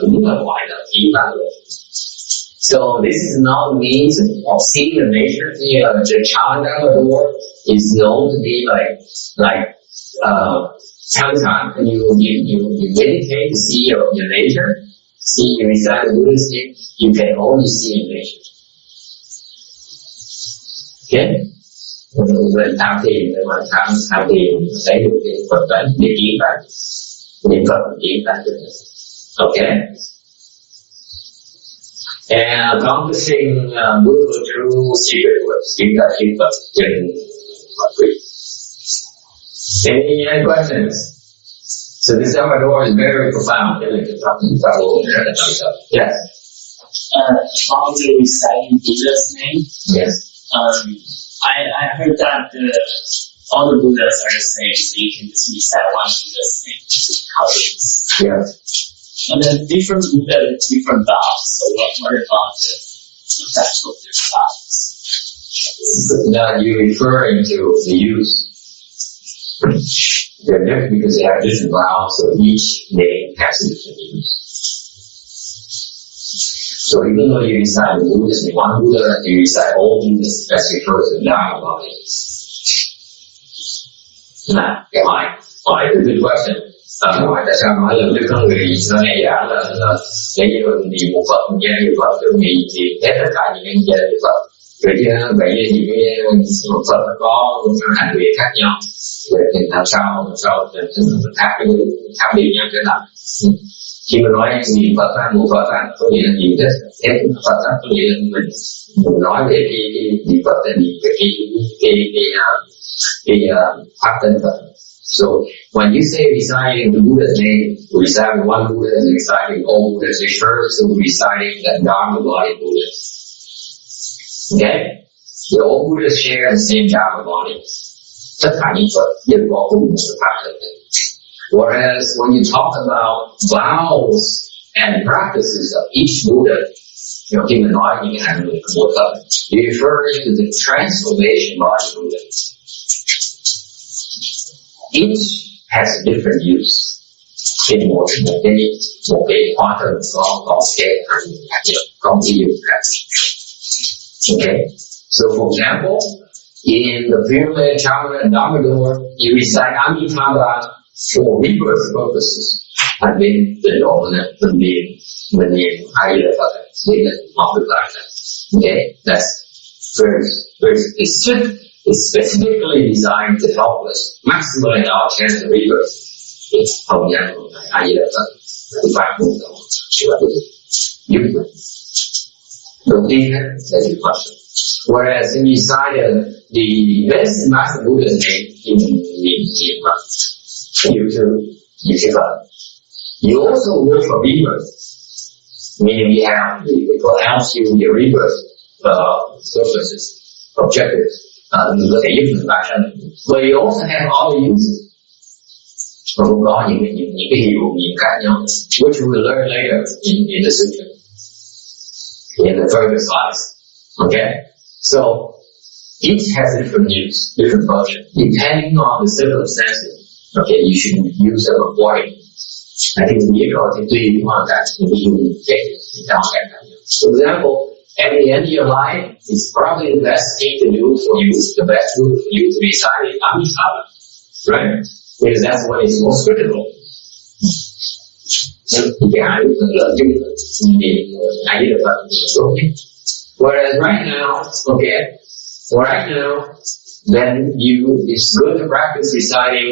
cũng là ngoài là ý tam Buddha. So this is not the means of seeing the nature. The Chandra is known to be like sometimes you meditate to see your nature. See, you recite the Buddha's name, you can only see in nature. Okay? Mình tham thiền, tham thiền thấy được cái Phật tánh, để kiến tánh, niệm Phật kiến tánh được. Okay? And accomplishing Buddha through secret words, kiến tánh kiến Phật trên Phật quỷ. Any questions? So this Salvador is very profound. Yes. While you're reciting Buddha's name, yes. I heard that all the Buddhas are the same, so you can just recite one Buddha's name to see how it is. Yes. And then different Buddha with different vows. So what about the effects of their vows? Now you're referring to the use. They're different because they have different vows, so each name has a different use. So even though you recite the Buddhas in one Buddha, you recite all Buddhas, that's refers to the Dharma body. Now, hỏi cái good question. Hỏi tại sao nói là Đức con người nó nghe giảng là để như mình niệm một Phật, mình nghe niệm Phật, tôi nghĩ thì hết tất cả những cái nghe niệm Phật. Vậy chứ vậy thì một Phật nó có hành vi khác nhau. Vậy thì làm sao khác biệt nhau thế nào? Khi mà nói niệm Phật ra, một Phật ra, có nghĩa là niệm hết Phật ra, có nghĩa là mình nói về cái niệm Phật là niệm về cái pháp thân Phật. So when you say reciting the Buddha's name, reciting one Buddha and reciting all Buddhas refers to reciting the Dharma body Buddha. Okay? The all Buddhas share the same Dharma body. Tất cả những Phật đều có cùng một pháp thân. Whereas when you talk about vows and practices of each Buddha, khi mình nói những cái hành động của một Phật, you refer to the transformation body Buddha. Each has a different use. Trên một cái hóa thân có cái hành khác nhau, có cái dụng khác. Okay? So for example, in the Pyramid, Chakra, and Dharma door, you recite Amitabha for rebirth purposes. Thành viên tịnh độ mình niệm ai là Phật, mình học được lại. Okay, that's very specific. It's specifically designed to help us maximize our chance of rebirth. Hồng nhân của ai là Phật, cái pháp môn đó chỉ là giúp mình. Đầu tiên là giúp Phật. Whereas when you recite the medicine master Buddha's name in you also work for rebirth, meaning it will help you in your rebirth purposes, objectives. Mình có thể giúp mình bản thân. But you also have other uses. Và cũng có những cái hiệu nghiệm khác nhau, which we will learn later in the Sutra, in the further slides. Okay? So, each has a different use, different function. Depending on the circumstances, okay, you should use them accordingly. thì nghĩa rồi thì tùy hoàn cảnh thì mình dùng cái hoàn cảnh khác nhau. For example, at the end of your life, it's probably the best thing to do for you, the best route for you to be reciting Amitabha, right? Because that's when it's most critical. Cái ai cũng lợi dụng thì ai được vận tốt nhất. Whereas right now, okay, right now, then it's good to practice reciting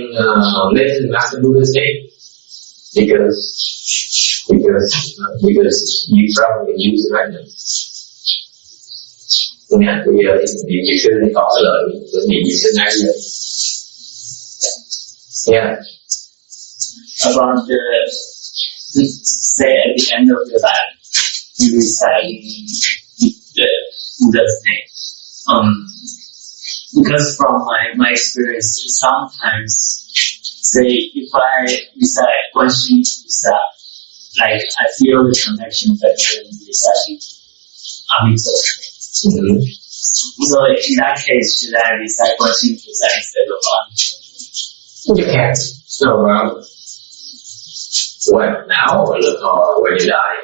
Legend Master Buddha's name because you probably use it right now. Nghe bây giờ thì nhiều sư có lợi, thì nhiều sư ngay rồi. Yeah. About say at the end of your life, you recite the Buddha's name. Because from my experience, sometimes, say, if I recite Guanxin Pusa, like I feel the connection better than reciting Amitabha. Mm-hmm. So in that case, should I recite Guanxin Pusa instead of Amitabha? You can. So, when now or when you die?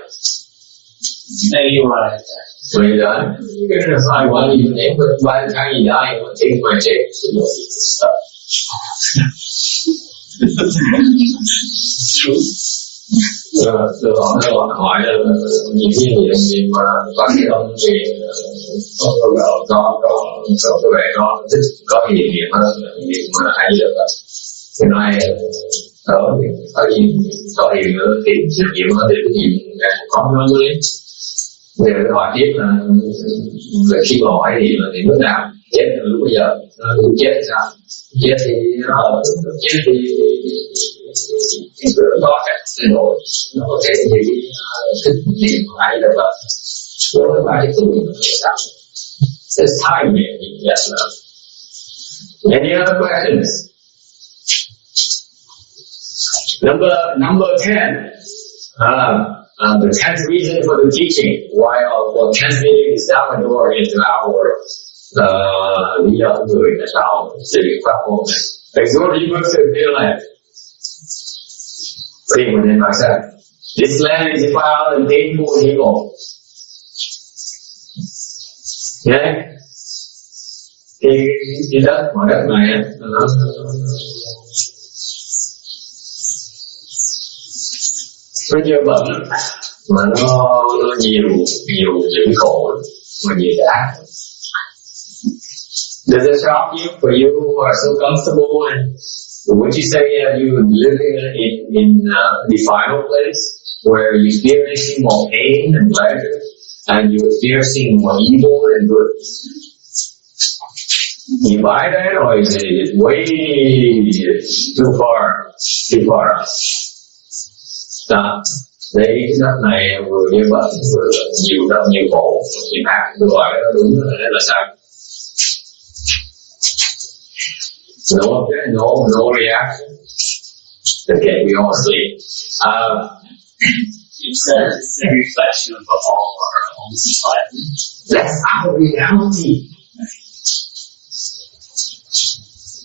Maybe right. When you die, you're going to find one you name, but by the time you die, it will take my tape, so you don't need to stop. Họ hỏi là nhiều khi thì mà có cái ông thì có vẻ có thích có gì niệm hơn niệm mà hay được thì nói có gì có gì nữa thì niệm hơn thì cái gì có nó mới bây giờ hỏi tiếp là khi mà hỏi thì lúc nào chết lúc bây giờ lúc chết thì sao chết thì cái bữa đó các cái độ nó có thể như cái niệm hay là vậy đối với ba cái tuổi sao this time yes any other questions number 10 the 10th reason for the teaching while transmitting the Salvador into our lý do người là sao sự pháp môn này exhort you to feel like Read within myself. This land is foul and painful and evil. Okay? Cái đất mà đất này nó dơ bẩn mà nó nhiều chữ khổ mà nhiều ác. Does it shock you for you who are so comfortable and would you say you living in the final place where you're experiencing more pain and pleasure and you're experiencing more evil and good? You buy that or is it way too far? Đó. Đấy cái đất này vừa như vậy vừa nhiều đau nhiều khổ nhiều ác gọi nó đúng là sao? No reaction. Okay, we all sleep. It's a reflection of all our own society. That's our reality.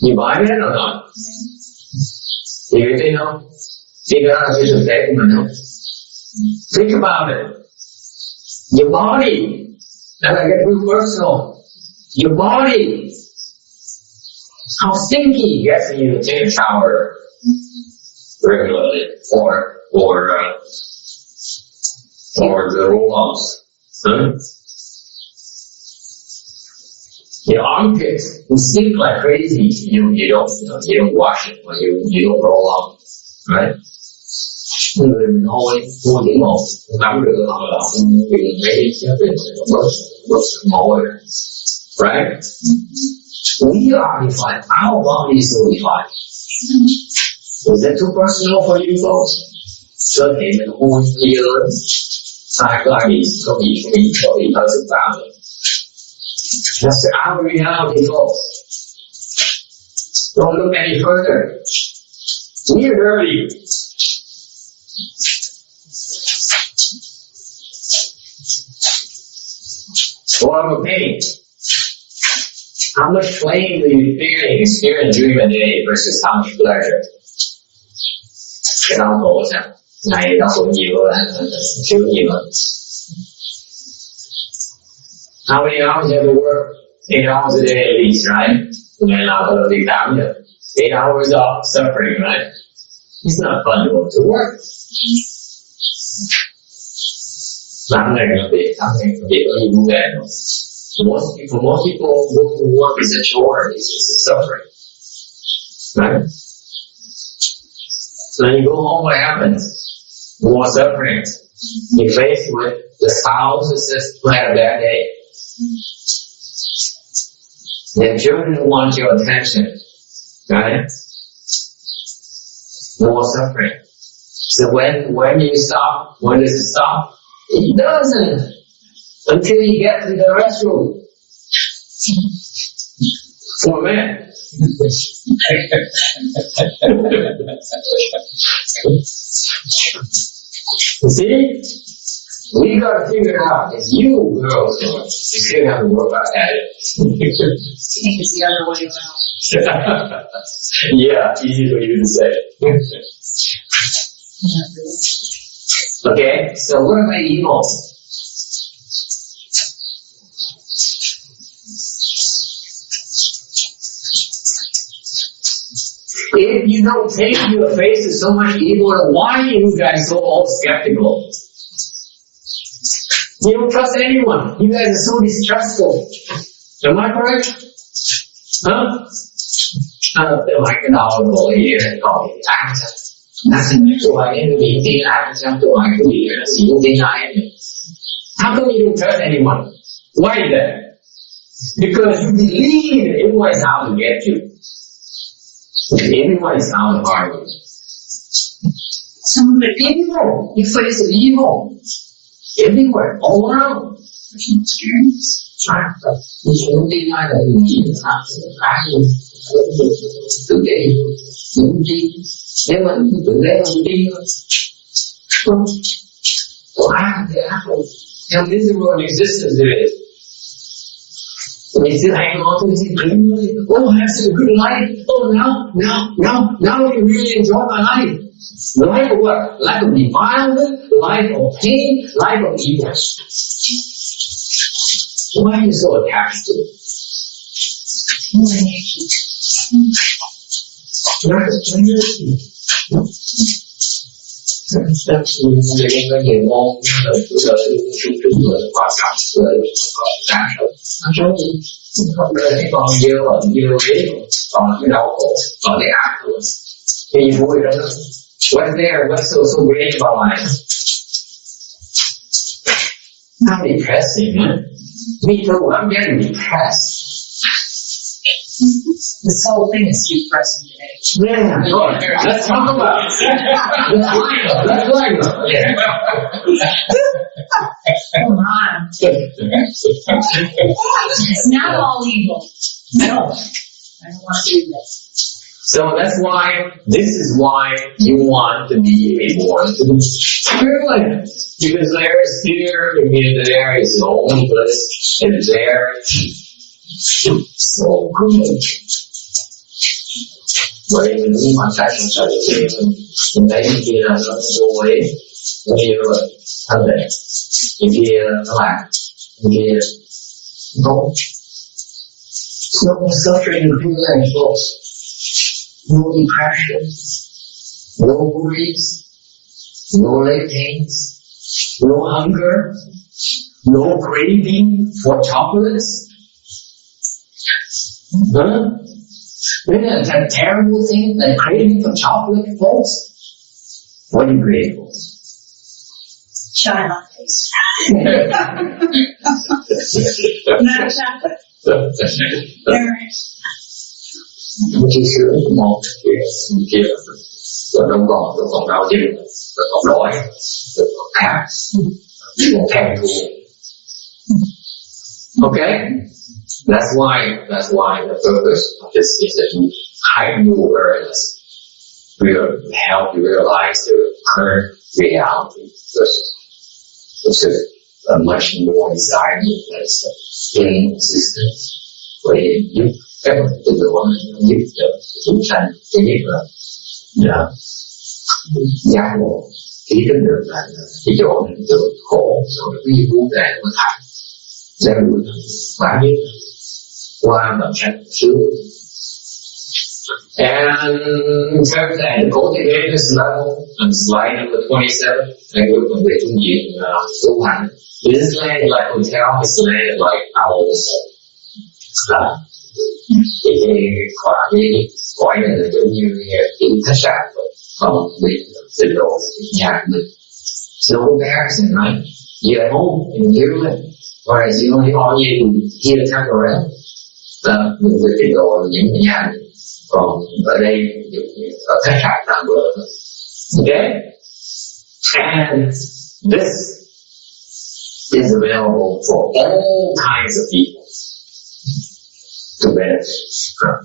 You buy that or not? You tin không? Tin đó là cái thực tế của mình không? Think about it. Your body. And I get real personal. Your body. How stinky it gets when you take a shower regularly, or the roll-offs. Your armpits will stink like crazy. You don't wash it when you don't roll off, right? Người mình hôi những một tắm rửa hoặc là dùng mấy cái bớt mồ right? We are defined. Our body is so defined. Is that too personal for you folks? Cơ thể mình hôi nhiều lớn. Sai có ai bị hơi xúc phạm. That's our reality, folks. Don't look any further. We're dirty. Form of pain. How much pain do you experience during the day versus how much pleasure? cái đau khổ sao? Ngày đau khổ nhiều là thiếu nhiều hơn. How many hours you have to work? 8 hours a day at least, right? Ngày nào có đi 8 giờ. 8 hours of suffering, right? It's not fun to go to work. Làm này là việc có gì vui vẻ không? Most people going to work is a chore, it's a suffering. Right? So when you go home, what happens? More suffering. You're faced with the spouse who says you had a bad day. The children want your attention. Right? More suffering. So when you stop, when does it stop? It doesn't. Until you get to the restroom. For men. You see? We gotta figure it out. It's you girls, you still have to work at it. I think it's the other way around. Yeah, easy for you to say. Okay, so what about evil? If you don't take your face with so much evil, why are you guys so all skeptical? You don't trust anyone. You guys are so distrustful. Am I correct? Huh? Like cái đầu bộ gì đó, có bị ác sao? Nó xin tôi em bị tin ác sao? Tôi cứ bị là gì cũng tin ai. How come you don't trust anyone? Why is that? Because you believe everyone is out to get you. Everyone is out to harm you. Some of the evil, you face of evil. Everywhere, all around. Personal experience. You shouldn't be like that. You need to have to practice. Today, you đi. Nếu mà tự lẽ không đi thôi. Có ai không thể ác không? How miserable an existence it is. Mình still hang on to this dream. Oh, I have such a good life. Oh, now I can really enjoy my life. Life of what? Life of defilement, life of pain, life of evil. Why are you so attached to it? Những cái nghiệp môn rồi quả cảm rồi đáng sợ nó số gì không đời cái còn nhiều ý còn cái đau khổ còn cái ác rồi thì vui đó what's there what's so great about life? How depressing, huh? Me too, I'm getting depressed. This whole thing is depressing today. Yeah, let's talk about it. Let's line up. Yeah. Come on. It's not all evil. No. I don't want to do this. So this is why you want to be reborn to the spirit life. Because there is fear, and there is hopeless, and there so good. Vậy mình cũng hoàn cảnh mình sợ thì mình thấy những kia là nó vô ấy, những kia là thân thể, những kia nó làm, những kia no suffering and fear, folks. No depression, no worries, no leg pains, no hunger, no craving for chocolates. Huh? Isn't that a terrible thing, that craving for chocolate, folks? What are you crave for? Chai lattes. Not chocolate. Chi sướng một kia rồi nó còn đau tim rồi còn đói rồi còn khát còn thèm thuồng. Okay, that's why the purpose of this is that you heighten your awareness, will help you realize the current reality versus a much more desiring place of existence where you cái từ đó giúp cho chúng sanh cái việc là giác ngộ ý thức được là cái chỗ mình được khổ rồi cái vũ này nó thành giác ngộ và biết qua bằng sanh sướng. And in terms of the cultivating this level on slide number 27, and we're going to be tu hành. This land like hotel, this land like our cái cõi này là giống như cái khách sạn rồi, còn mình trình độ là cái nhà của mình. So there's it, right? You're at home in your room, whereas you only all you here temporarily. Mình với trình độ là những nhà này. Còn ở đây ở khách sạn tạm bỡ. Okay? And this is available for all kinds of people to benefit from.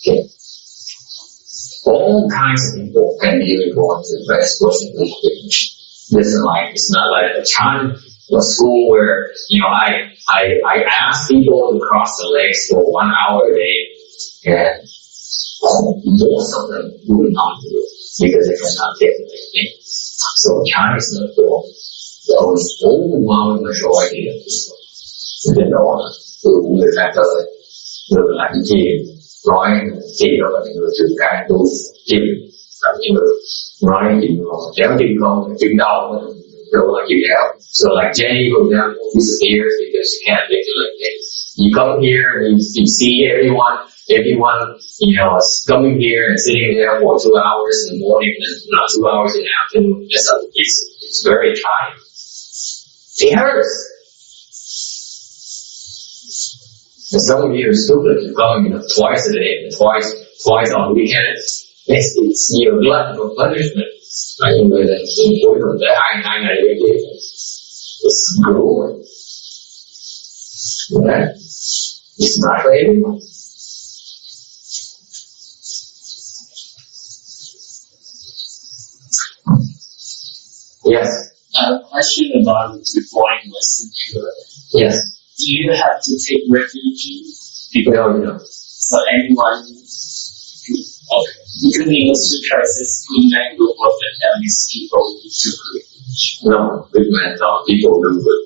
Okay? All kinds of people can be born to the best person. This is like, it's not like a time or school where, you know, I ask people to cross the legs for 1 hour a day. And most of them will not do it because they cannot get anything. So China is not for those overwhelming majority of people. Cái đó người ta tới người là cái gì nói gì đó là những người trưởng cái tu chim là những người nói gì mà chéo chim không chim đau rồi là chim đau. So like Jay, for example, disappears because you can't take it like that. You come here and you see everyone, you know, is coming here and sitting there for 2 hours in the morning and not 2 hours in the afternoon. It's very tiring. It hurts. And some of you are stupid to come twice a day, twice on the weekend. It's your blood for punishment. Những người là cuối tuần tới hai ngày liên tiếp. It's grueling. Yeah. It's not for everyone. Yes. A question about deploying lesson pure. Yes. Do you have to take refuge? No. So anyone, okay. Because in the Sutra it says, "Kunai group of Vietnamese people who took refuge." No, good man, people do good.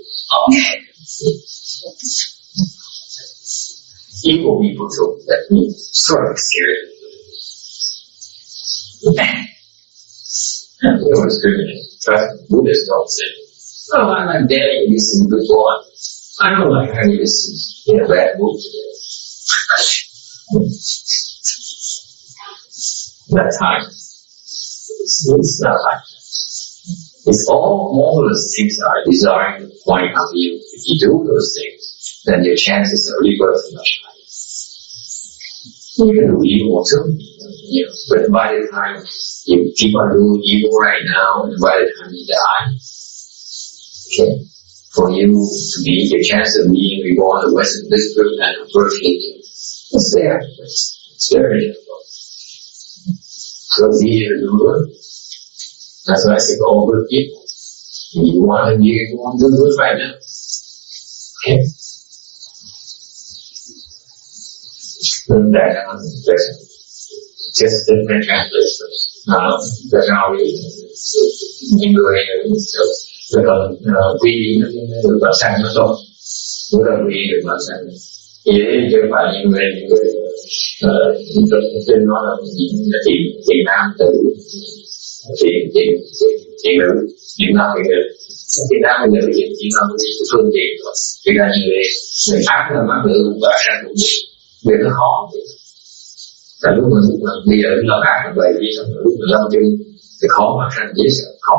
Evil people too, that means sort of scary. We don't discriminate. Trust me, Buddhists don't say, oh, I'm dead, this is a good one. I don't like how you is in a bad mood today. That time. It's not like that. It's all those things are designed to point out you. If you do those things, then your chances of rebirth are much higher. You can do evil too. You know, but by the time you keep on doing evil right now, and by the time you die, okay, for you to be, your chance of being reborn in Western district and unfortunately, it's there. It's very difficult. So it's easier to do good. That's why I say all good people. You want to do good right now. Okay? There's just different translations. That's how we những người được quy được vào sang nó tốt, cũng là quy được vào sang. Thì chứ phải những người trên nó là tiền nam từ tiền nữ, tiền nam bây giờ tiền nam bây giờ phương tiện rồi. Vì là người khác là mắc nữ và sang cũng việc nó khó. Tại lúc mà bây giờ nó khác là vậy, vì lúc mà lâm chân thì khó mà sang dễ sợ, khó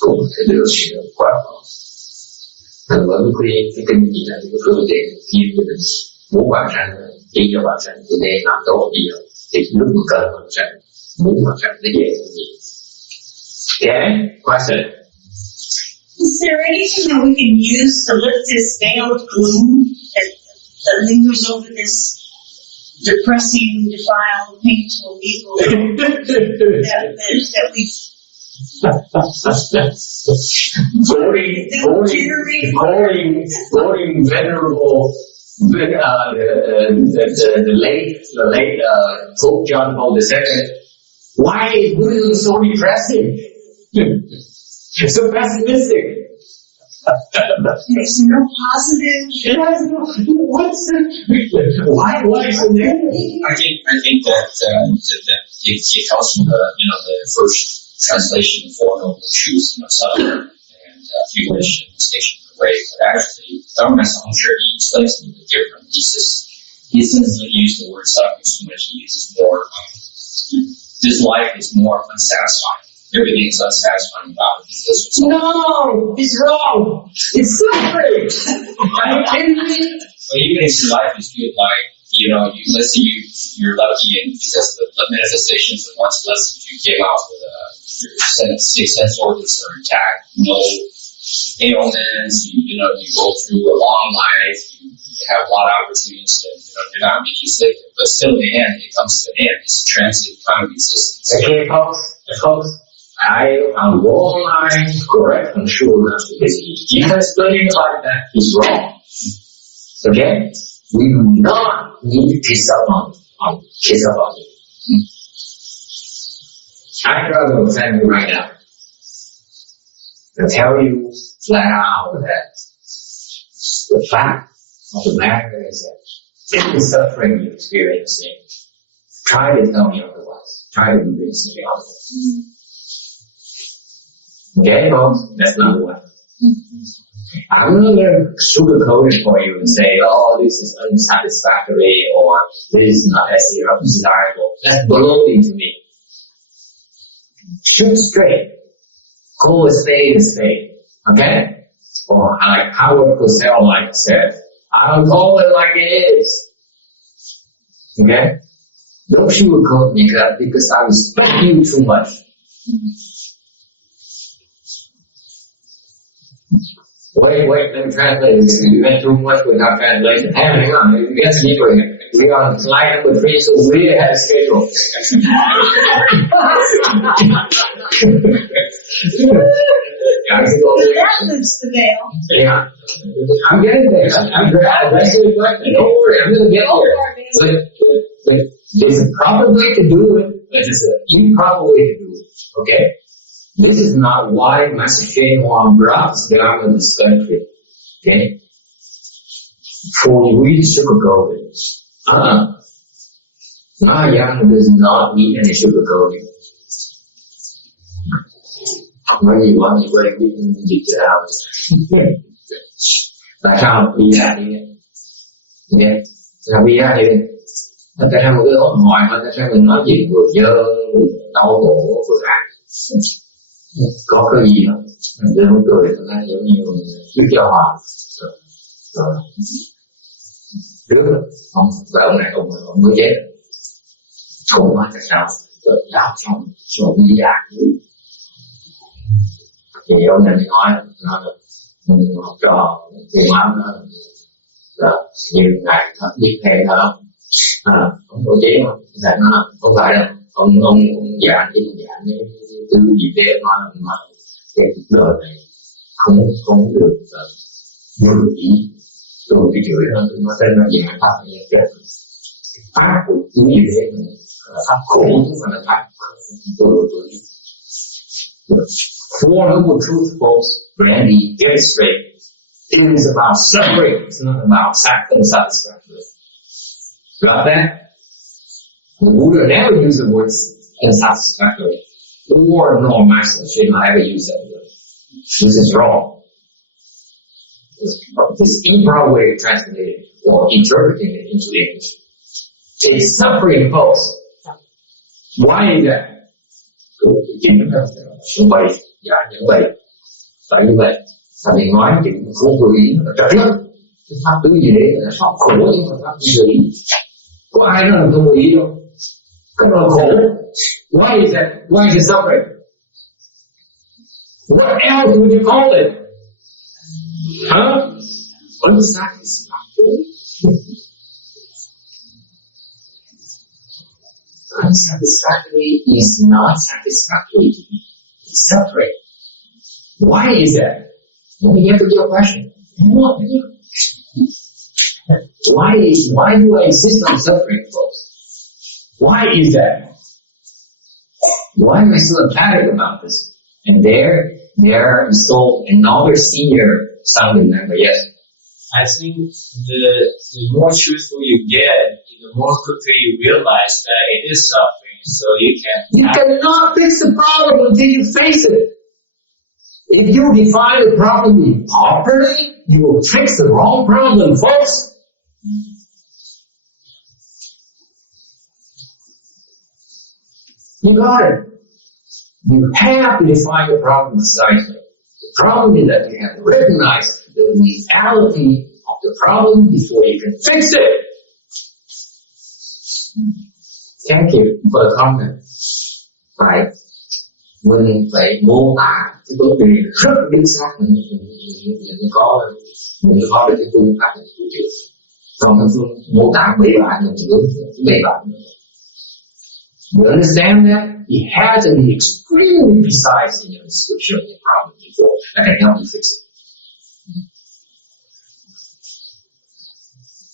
cũng thể đưa sự qua khó. Thành bởi vì cái kinh chỉ là cái phương tiện khi mình muốn bạn sang chỉ cho bạn sang thì nên làm tốt bây giờ thì lúc mà cần bạn sang muốn bạn sang nó dễ hơn nhiều. Okay, question. Is there anything that we can use to lift this veiled gloom that lingers over this depressing, defiled, painful evil that we've quoting venerable the late Pope John Paul II, Why is Buddhism so depressing? So pessimistic? There's no positive. What's the, why is it negative? I think that it comes from the first translation of Four Noble Truths, suffering and accumulation, distinction, and way. But actually, Dharma, I'm sure he explains it a little bit different. He doesn't use the word suffering so much. He uses more. This life is more unsatisfying. Everything is unsatisfying about it. No, it's wrong. It's suffering. Are you kidding me? But even if your life is good, like, let's say you're lucky and because of the manifestations of one's blessings, you came out with your six sense organs are intact, no ailments, you go through a long life, you have a lot of opportunities to, you're not being sick, but still in the end, it comes to an end. It's a transient kind of existence. Okay, folks. I am wrong line correct and sure that because he explaining like that is wrong. Okay? We do not need to kiss up on it. I'd rather tell you right now. I'll tell you flat out that the fact of the matter is that if the suffering you're experiencing, try to tell me otherwise. Try to convince me otherwise. Okay, folks, that's number one. I'm not going to sugarcoat it for you and say, oh, this is unsatisfactory or this is not as desirable. That's baloney to me. Shoot straight. Call a spade. Okay? Or like Howard Cosell said, I'll call it like it is. Okay? Don't sugarcoat me because I respect you too much. Wait, let me translate this. We went too much without translation. Hang on, we got to keep it. We are on slide number 3, so we have a schedule. That lifts the veil. Yeah. I'm getting there. I'm actually question. Don't worry, I'm going to get there. But there's a proper way to do it. There's an improper way to do it. Okay? This is not why Master Shane Huang brought Dharma in this country. Okay? For we sugarcoat it. Mahayana does not need any sugarcoating. When you want to break it, you get it out. Tại sao đi ra đi? Nghe? Sao đi ra đi? Tại sao một cái ốc hỏi mà tại sao mình nói chuyện vừa dơ, đau khổ, vừa ác? Có cái gì không? Mình không cười, nó giống như trước cho họ. Trước ông và ông này ông mới chết. Không nói tại sao? Rồi đau xong, rồi đi ra. Thì ông này nói học trò thì máu nó là nhiều ngày thật biết hay thôi. Ông có chế mà là nó không phải đâu. Ông giảng thì giảng từ gì thế mà cái đời này không được như ý tôi cái chửi nó tên nó giảng pháp như thế pháp của thứ gì thế pháp khổ chứ không phải là pháp tôi Four Noble Truths, folks, Randy, get it straight. It is about suffering. It's not about unsatisfactory. Got that? The Buddha never used the word unsatisfactory. Or no Master Shema ever used that word. This is wrong. This improper way of translating or interpreting it into English. It's suffering, folks. Why is that? Dạ như vậy. Tại như vậy, tại vì nói chuyện không vừa ý là trật lắm. Cái pháp tứ gì đấy là pháp khổ nhưng mà pháp không vừa ý. Có ai nói là không vừa ý đâu. Cái đó là khổ. Why is that? Why is it suffering? What else would you call it? Unsatisfactory. Unsatisfactory is not satisfactory to me. It's suffering. Why is that? Let me answer your question. Why do I insist on suffering, folks? Why is that? why am I so emphatic about this? And there installed another senior sounding member. Yes. I think the more truthful you get, the more quickly you realize that it is suffering. So you cannot fix the problem until you face it. If you define the problem improperly, you will fix the wrong problem, folks. You got it. You have to define the problem precisely. The problem is that you have to recognize the reality of the problem before you can fix it. Thank you for the comment. Right? Mình phải mô tả cái vấn đề rất chính xác mình có được cái phương pháp của chữa. Còn cái phương mô tả bậy bạ mình chữa bậy bạ. You understand that? You have to be extremely precise in your description of the problem before I can help you fix it.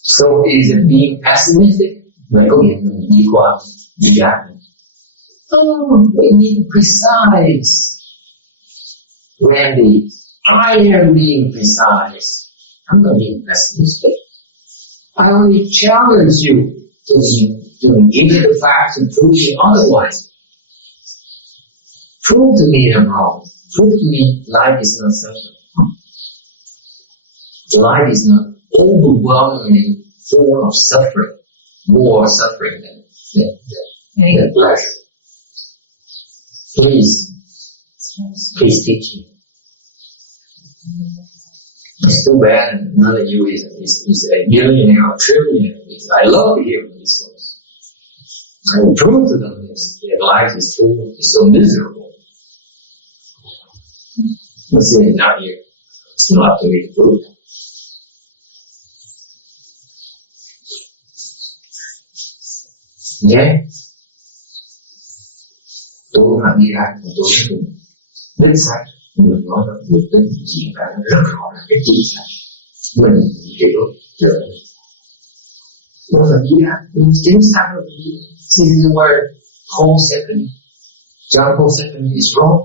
So is it being pessimistic? Vậy có nghĩa mình đi qua đi ra. Oh, we need precise. Randy, I am being precise. I'm not being pessimistic. I only challenge you to give me the facts and prove me otherwise. Prove to me I'm wrong. Prove to me life is not suffering. Life is not overwhelmingly full of suffering, more suffering than pleasure. Please teach me. It's too bad none of you is a millionaire or trillionaire. I love to hear these things. I will prove to them that life is full, is so miserable. But see, it's not here. It's not up to me to prove it. Okay? Tôi mà đi ra, tôi sẽ đích xác. Mình nói là mình tính chuyện cả rất rõ là cái chính xác. Mình hiểu được. Tôi là đi ra, mình chính xác là đi ra. This is where John Paul II is wrong.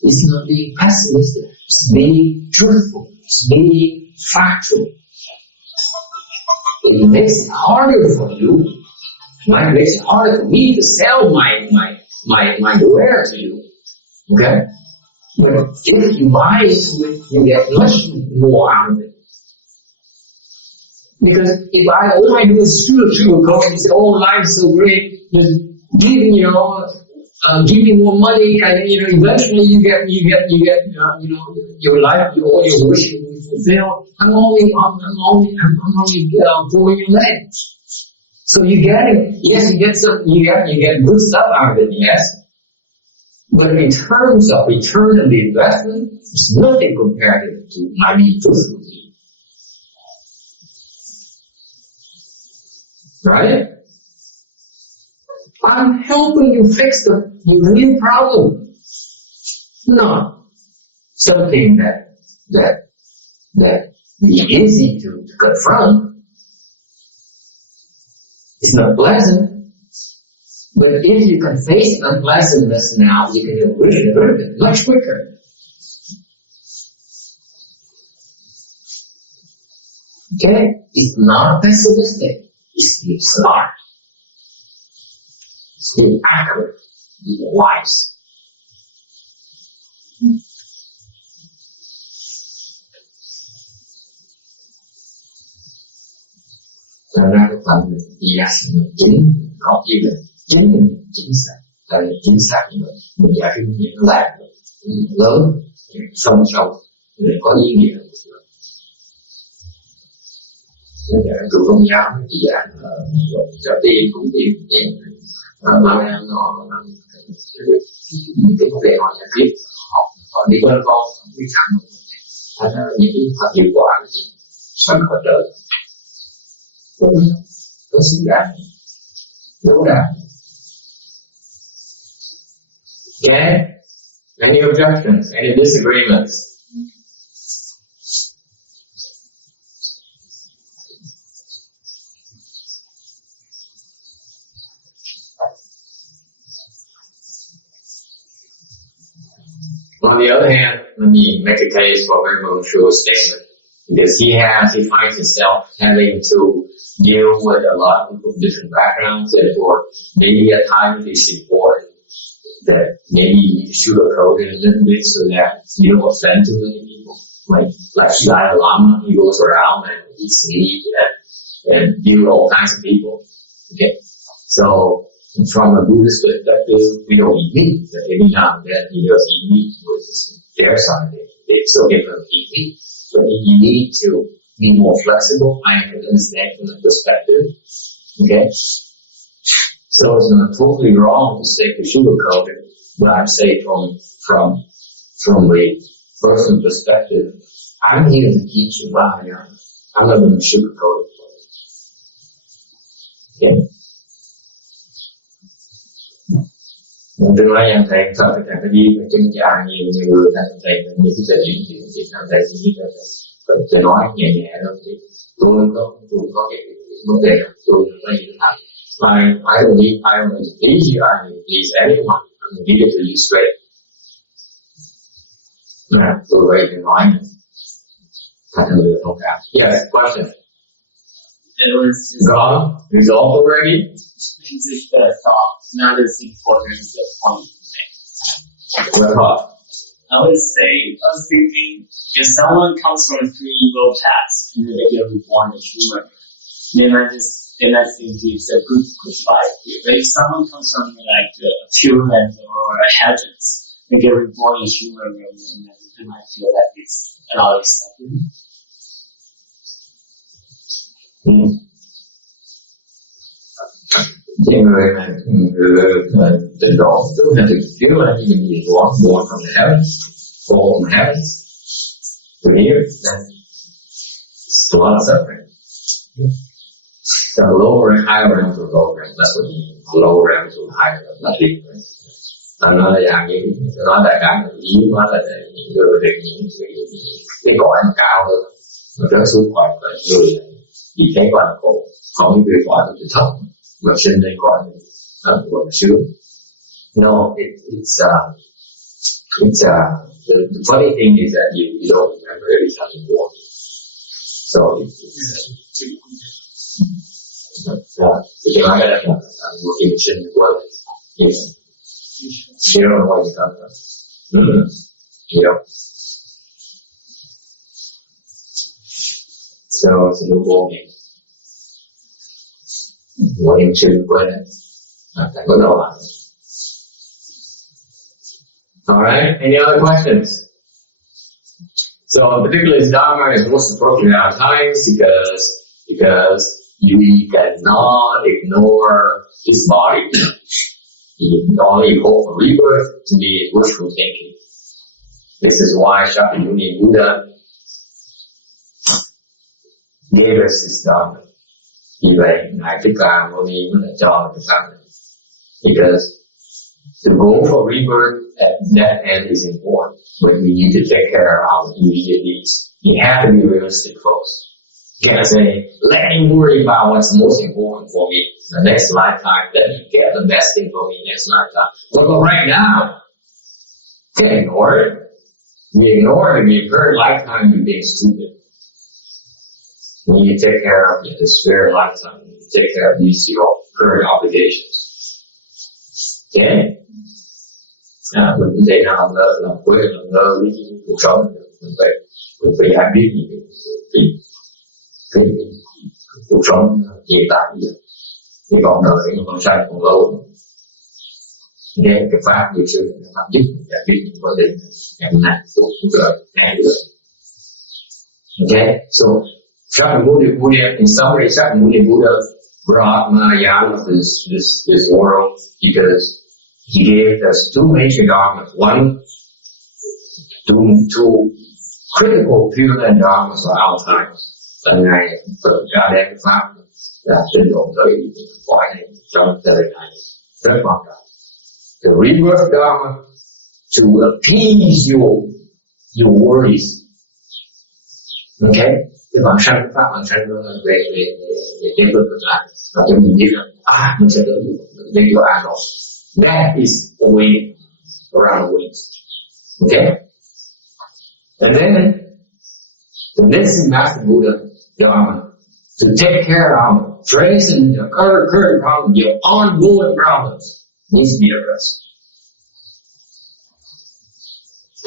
It's not being pessimistic. It's being truthful. It's being factual. It makes it harder for you. It makes it harder for me to sell my aware to you. Okay? But if you buy into it, you get much more out of it. Because if all I do is sugarcoat and say, oh, life's so great, just give me more money, and eventually you get your life, all your wishes will be fulfilled. I'm only pulling your leg. So you get it. Yes, you get good stuff out of it. Yes, but in terms of return on the investment, it's nothing compared to my being truthful to you. Right? I'm helping you fix your real problem, not something that is easy to confront. It's not pleasant, but if you can face unpleasantness now, you can get rid of it much quicker. Okay? It's not pessimistic. It's being smart. It's being accurate. Being wise. Thật ra cái phần mình đi ra sự mình chính có ý định chính mình chính xác là chính xác như vậy mình giải quyết những làm lớn sâu sâu để có ý nghĩa nên là tụi công giáo thì dạng cho tiền cũng tiền mà nó những cái vấn đề họ giải quyết họ đi bên con không biết thẳng thành ra những cái thật hiệu quả là gì sân có trời tôi xứng đáng đúng rồi. Okay? Any objections? Any disagreements? On the other hand, let me make a case for Venerable Shu's statement. Because he finds himself having to deal with a lot of people from different backgrounds, therefore maybe at times it's important that maybe you sugarcoat it a little bit so that you don't offend too many people. Like Dalai Lama, he goes around and eats meat and deal with all kinds of people. Okay, so from a Buddhist perspective, we don't eat meat, but every now and then he does eat meat, which is their side. It's so different to eat meat. But you need to be more flexible. I can understand from the perspective. Okay? So it's not totally wrong to say to sugarcoat it, but I say from the personal perspective, I'm here to teach you Mahayana. I'm not going to sugarcoat it for you. Okay? Tương lai em thầy cho tất cả cái đi và chân dài nhiều người thầy những cái chuyện thì thầy chỉ biết là nói nhẹ nhẹ thôi thì tôi có cái vấn đề tôi có gì làm I don't need to please you, I need to please anyone. I'm going to give it to you straight. Tôi vậy thì nói thành người thông cảm. Yes, question. It was gone, resolved already. Just a thought, not as important as the point you make. What thought? I was thinking, if someone comes from 3 evil paths and then they get reborn as human, they might think it's a good life here. But if someone comes from like a pure land or a heavens, they get reborn as human, and they might feel that it's a lot of suffering. Những người tình độ chúng ta được chiếu là những gì của born from the heavens, fall from heaven. To here, then it's a lot of suffering. The lower and higher realm to lower realm, that's what you mean. Lower realm to higher realm, not different. Nó là dạng như nói đại khái là yếu, nó là những người được những cái cõi cao hơn, mà rớt xuống khỏi người thì thấy gọi là khổ. Còn những người cõi từ thấp mà sinh lên cõi gọi là sướng. No, it's the funny thing is that you don't remember every time you born. So because I got I'm working in Shin as well. You don't know where you come from. You know. So it's a new ball game. What em chưa quên đấy. Phải bắt đầu lại. Alright, any other questions? So particularly Dharma is most appropriate at times because you cannot ignore this body. You can only hope for rebirth to be wishful thinking. This is why Shakyamuni Buddha gave us this Dharma. Vì vậy, Ngài Thích Ca Mâu Ni mới là cho cái pháp này. Because to go for rebirth at that end is important, but we need to take care of our immediate needs. You have to be realistic, folks. You can't say, let me worry about what's most important for me the next lifetime, let me get the best thing for me next lifetime. What about right now? Can't ignore it. We ignore it in the current lifetime, you're being stupid. You need to take care of the spirit lifetime. You need to take care of these your current obligations. Okay? Mình cũng thể nào làm quên làm ngơ với cuộc sống. Mình phải giải biết cái cuộc sống hiện tại bây giờ. Cái con đời nó còn sai còn lâu. Nghe cái pháp của sư là pháp giúp mình giải biết những vấn đề ngày hôm nay của cuộc đời ngày được. Okay? So Shakyamuni Buddha, in summary, Shakyamuni Buddha brought Mahayana to this world because he gave us 2 major dharmas. One, two critical pure land dharmas for our times. Lần này Phật ra đem cái pháp là trình độ tới cõi này trong thời này rất quan trọng. The rebirth dharma to appease your worries. Okay? Cái bản sanh pháp bản sanh về cái vượt ngược lại và cho mình biết rằng mình sẽ đến chỗ an ổn. That is the way around the wings. Okay? And then, the next Master Buddha, Dharma, to take care of our present, the current problem, your ongoing problems, needs to be addressed.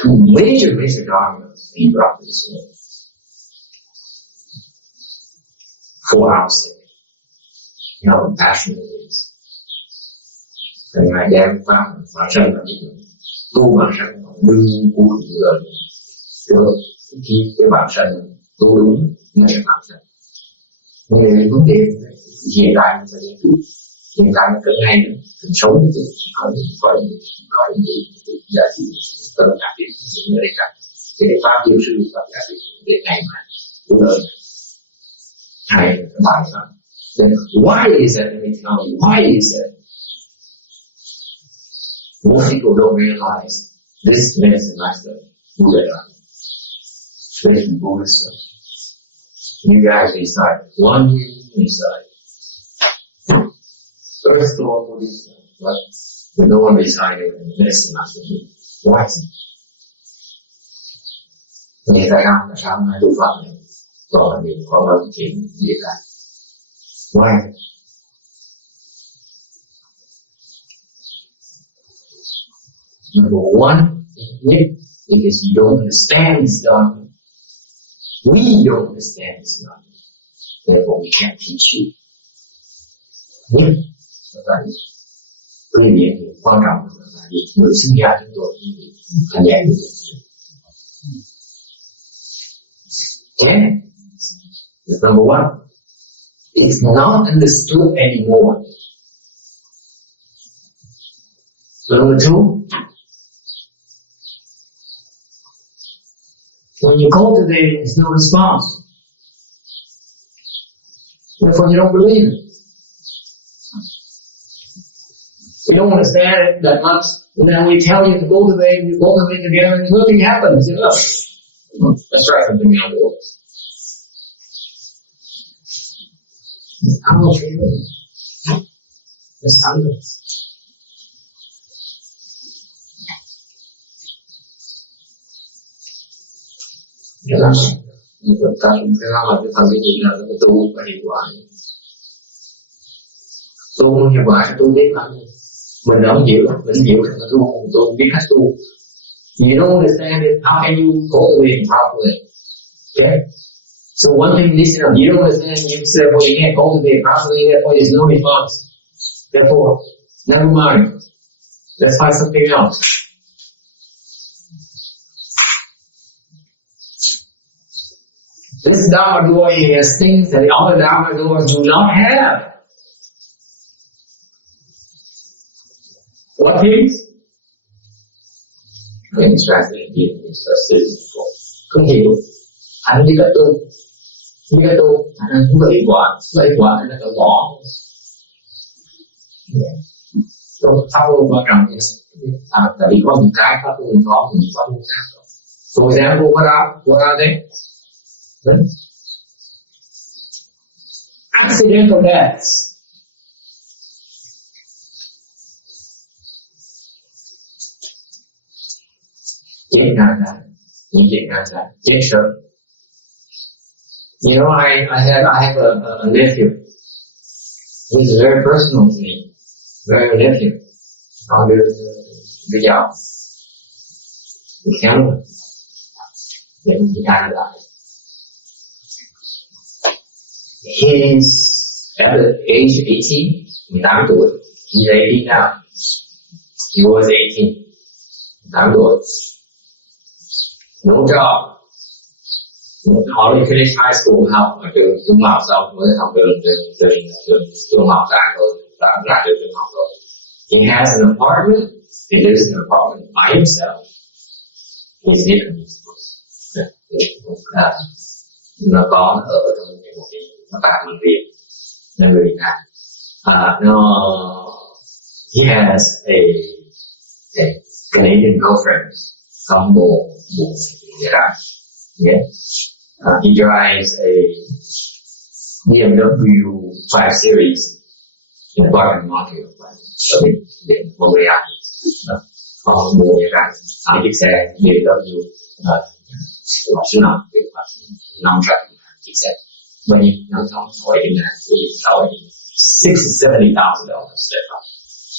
Two major dharmas being brought to this world. For our sake. You know how passionate it is. Thì Ngài đem pháp bản sanh là tu bản sanh đương cứu đủ đời được khi cái bản sanh tu đúng ngay bản sanh. Nên vấn đề hiện tại là hiện tại là cỡ ngay mình sống thì có những cái giá trị tân giá trị những người đây cả thì pháp giáo sư và giá trị đề này mà cứu đời hay bài pháp. Then why is that? Let me tell you, why is that? Most people don't realize this medicine master Buddha, especially Buddhist one. You guys decide, one you decide. First of all, Buddhist one, but no one decided medicine master Buddha. Why is it? Nghe tại sao hai tu Phật này còn mình có bao chuyện gì cả? Why? Number one, because you don't understand this dharma. We don't understand this dharma. Therefore, we can't teach you. Nhất là tại vì quan trọng là vì người sinh ra chúng tôi thành dạy được. Okay? That's number one. It's not understood anymore. So number two, when you cultivate it, there's no response. Therefore, you don't believe it. You don't understand it that much, and then we tell you to cultivate, we cultivate together, and nothing happens. You know, let's try something else. How okay with it? It's hundreds. Thế là ta cũng thấy là cái phần cái gì là cái tu và hiệu quả. Tu hiệu quả tu biết lắm. Mình không hiểu rằng là tu biết cách tu. You don't understand it, how can you cultivate it properly? Okay? So one thing is, you don't understand, you say, well, you can't cultivate it properly, therefore there's no response. Therefore, never mind. Let's find something else. This Dharma Duoc has things that the other Dharma Duocs do not have. What things? Mình translate it, it's không hiểu. Anh đi cách tu, anh không có hiệu quả anh là tự bỏ. Pháp luân quan trọng thì tại vì có những cái pháp luân có, những pháp luân khác. For example, what are they? Accidental deaths. Chết ngàn là, những chuyện ngàn là chết sớm. You know, I have a nephew. He's very personal to me. Very nephew. Con đưa giàu. Thì khéo rồi. Để mình khai lại. He's at the age of 18, 18 tuổi. He's 18 now. He was 18. 18 tuổi. No job. Hardly finished high school, học ở trường trung học xong mới học trường học ra rồi, ra được trường học rồi. He has an apartment. He lives in an apartment by himself. He's Vietnamese. Nó có ở trong một cái bạn bằng Việt, là người Việt Nam. He has a Canadian girlfriend. Không bồ Việt Nam. Yeah. He drives a BMW 5 Series in the parking lot here. In Montreal. Bồ Việt Nam. chiếc xe BMW loại số 5 chiếc xe bao nhiêu nó không hỏi đến là $60,000 step up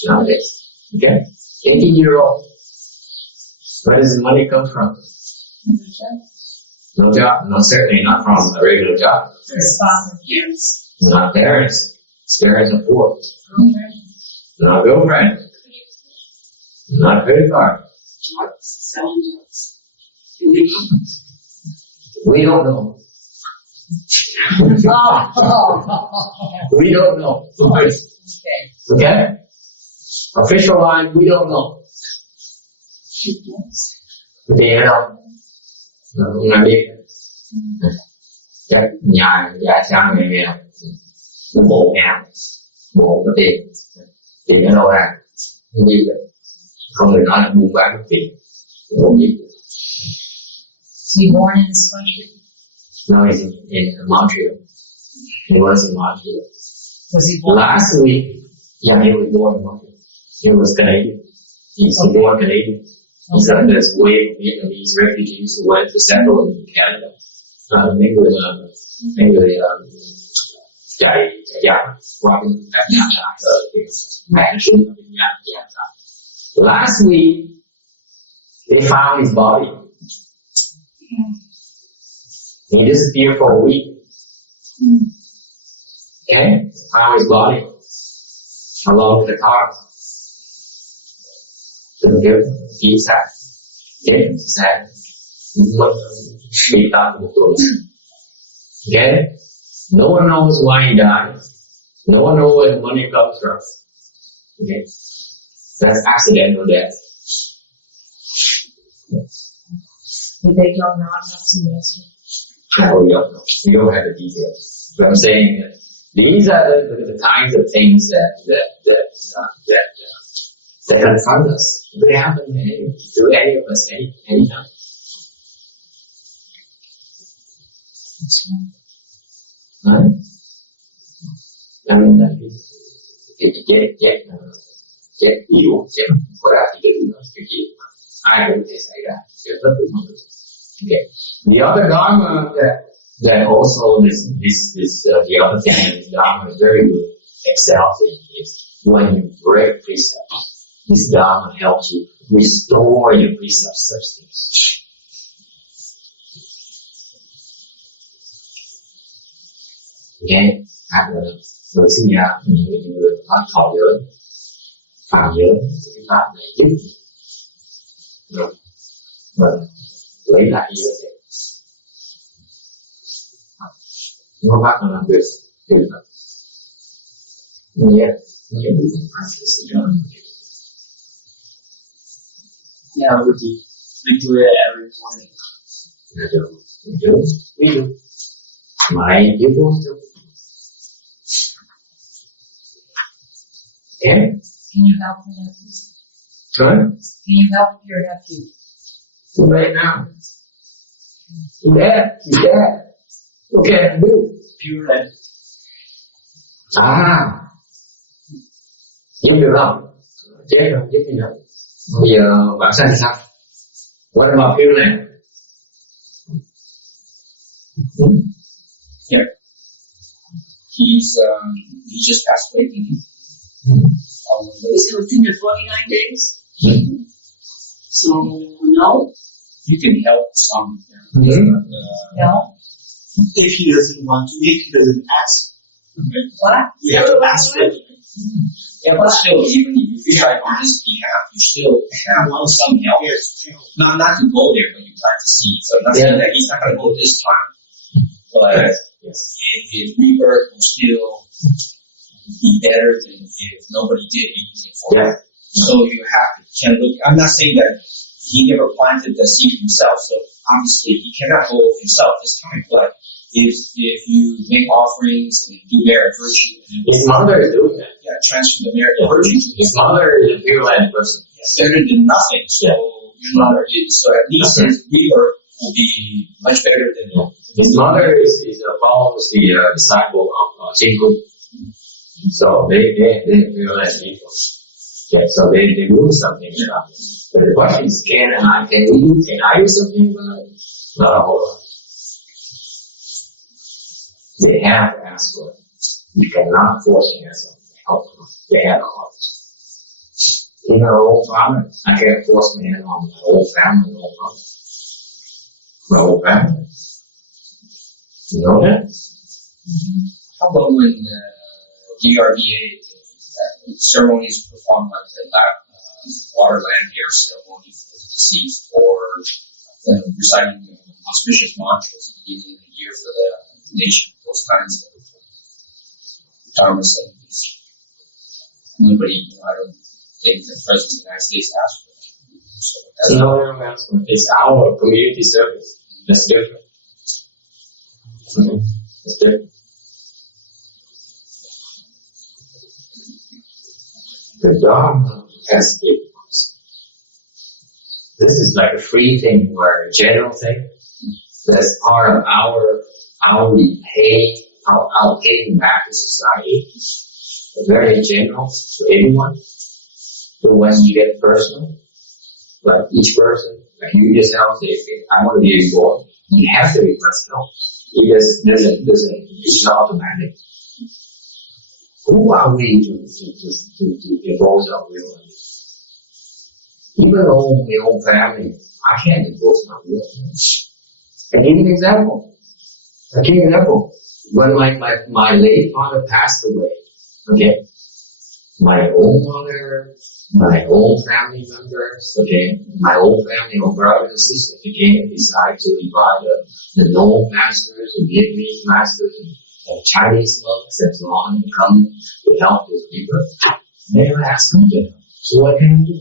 nowadays. Okay, 18-year-old. Where does the money come from? No job. No, certainly not from a regular job. Years. Not parents. Parents are poor. Not girlfriend. Not credit card. Selling drugs. We don't know. We don't know. Okay? Official line, we don't know. Thì đâu? Không ai biết. Chắc nhà cha mẹ nghèo, bộ nghèo, bộ có tiền ở đâu ra? Không biết được. Không người nói là buôn bán tiền, không biết được. Was he born in this country? No, he's in Montreal. He was in Montreal. Was he born? Last week, yeah, he was born in Montreal. He was Canadian. He's born Canadian. He's on this wave of Vietnamese refugees who went to settle in Canada. Mấy người chạy giặc qua các nhà trại ở mẹ sinh ở nhà trại. Last week, they found his body. He disappeared for a week. Okay, found his body along with the car. Từng kiểu phía sát, chết sát, mất bị tạm một tuần. Okay, no one knows why he died. No one knows where the money comes from. Okay, that's accidental death. Did they go not have some answer? No, we don't know. We don't have the details. But I'm saying that these are the kinds of things that confront us. They happen to any of us anytime. Right? I mean, chết yếu, chết có ra thì đừng nói cái gì mà ai cũng thể xảy ra, chết rất đúng không? Okay. The other dharma that also the other thing that this dharma is very good excels in is when you break precepts. This dharma helps you restore your precept substance. Okay, hoặc là người sinh ra những người phạm thọ giới, phạm giới thì cái pháp này giúp mình lấy lại ý thức. No matter what this is. Yet, you practice the dharma. Yeah, we do it every morning. We do. My pupils do. Okay? Can you help your nephew? Good. Can you help your nephew? Too late now. He's dead. What can I do? Pure land. Giúp được không? Chết rồi, giúp gì đâu. Bây giờ bạn sao thì sao? What about Pure Land? Yeah. He just passed away. Is it within the 49 days? So, no? You can help some. No? If he doesn't want to, if he doesn't ask, What? we have to ask for it. Yeah, but still, even if you try on his behalf, you still have some help. Not to go there, but you try to see. So I'm not saying that he's not going to go this time, but his rebirth will still be better than if nobody did anything for him. So you have to can look. I'm not saying that he never planted the seed himself, so obviously he cannot go himself this time. But if you make offerings and do merit virtue, and His mother is doing that. transfer the merit virtue to His mother is a Pure Land person. better than nothing. So your mother is, so at least his rebirth will be much better than His mother follows the disciple of Jingu. So they Pure Land people. Yeah, so they do something about it. But the question is, can I do something about it? Not a whole lot. They have to ask for it. You cannot force them to help them. They have a heart. Even our own family, I can't force my hand on my whole family, my whole family. You know that? How about when DRDA ceremonies performed like the water land air ceremony for the deceased, or reciting auspicious mantras at the beginning of the year for the nation, those kinds of dharma ceremonies. Nobody, I don't think the President of the United States asked for that. So that's No, it's our community service. That's different. It's different. The Dharma has difference. This is like a free thing or a general thing. That's part of our paying back to society. Very general for everyone. But when you get personal, like each person, like you yourself say, okay, I want to be reborn. You have to request help. It's not automatic. Who are we to impose our will on you? Even though my own family, I can't impose my will on them. I give you an example. When my late father passed away, okay, my own mother, my own family members, okay, my own family, my brothers and sisters, again, decide to invite the Noh masters, the Vietnamese masters, and Chinese monks, and so on, and come to help these people. They never ask them to help. So what can I do?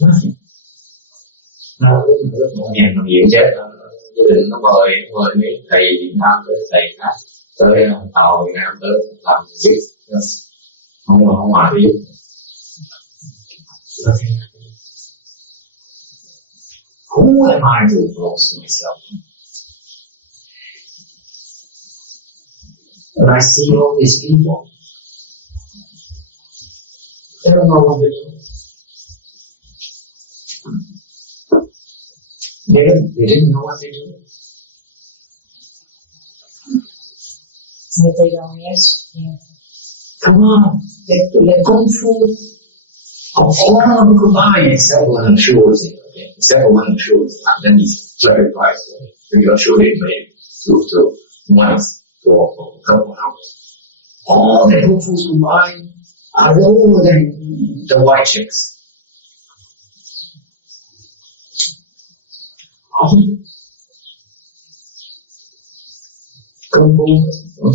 Nothing. Một ngày làm gì chết, gia đình nó mời mấy thầy Việt Nam tới, thầy khác tới tàu Việt Nam tới làm việc, không ngoài đi. Who am I to impose myself? And I see all these people, they don't know what they're doing. They didn't know what they're doing. If they don't ask, yeah. Come on, let Kung Fu. All of them combined, except one I'm sure is it, okay? Except for one I'm sure is it. Then he's sacrificed. We're not sure they made to once for a couple of hours. All the Kung Fu's combined are lower than the white chicks. Công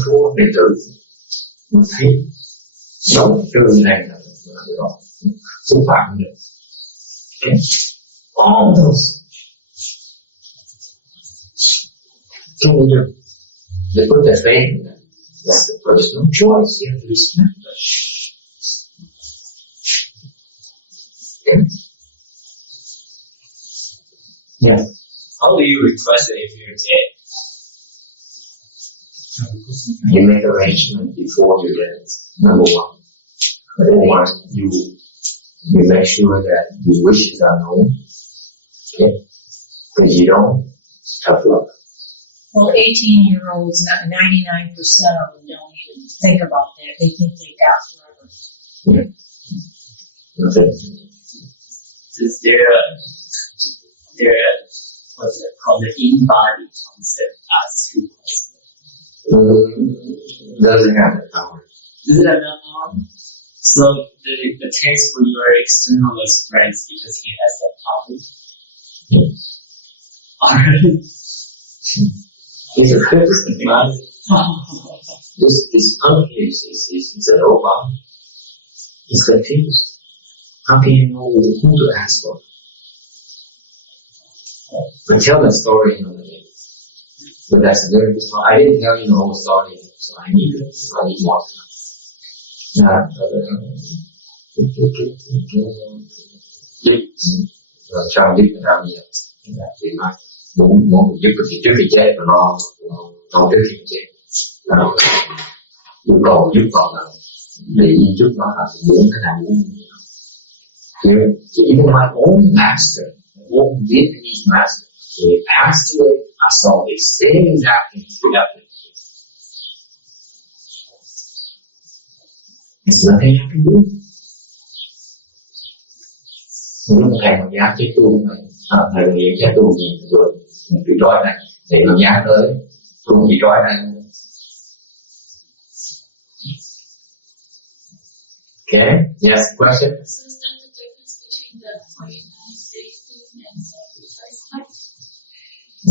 phu đệ tử nó thấy sống trường này là xúc phạm được. Okay. All those can we do? They put their faith in that. That's the personal choice. You have to respect that. Okay. Yeah. How do you request it if you're dead? You make arrangement before you get it, number one. Number one, you make sure that your wishes are known. Okay? Because you don't, tough luck. Well, 18-year-olds, 99% of them don't even think about that. They think they got forever. Yeah. Okay. Is there what's it called, the in-body concept as request? Doesn't have the power. Does it have that power? So the text for your external friends because he has that power. Alright. It's a criticism, man. This confused. It's an robot. It's confused. How can you know who to ask for? I tell that story another day. But that's a very good story. I didn't tell you the whole story, so I need more time. Cho giúp người ta nhiều. Vì mà muốn giúp thì trước khi chết mà lo trước khi chết. Yêu cầu giúp còn là để ý chút nó là muốn cái nào muốn. Even my own master, my own Vietnamese master, when he passed away, I saw the same exact thing happening. There's nothing I can do. Những thầy mà giá chế tu này, thầy đồng nghiệp chế tu nhìn rồi, mình bị trói này, thầy nó giá tới, cũng bị trói này. Okay, yes, question? So is that the difference between the 49 days thing and the first type?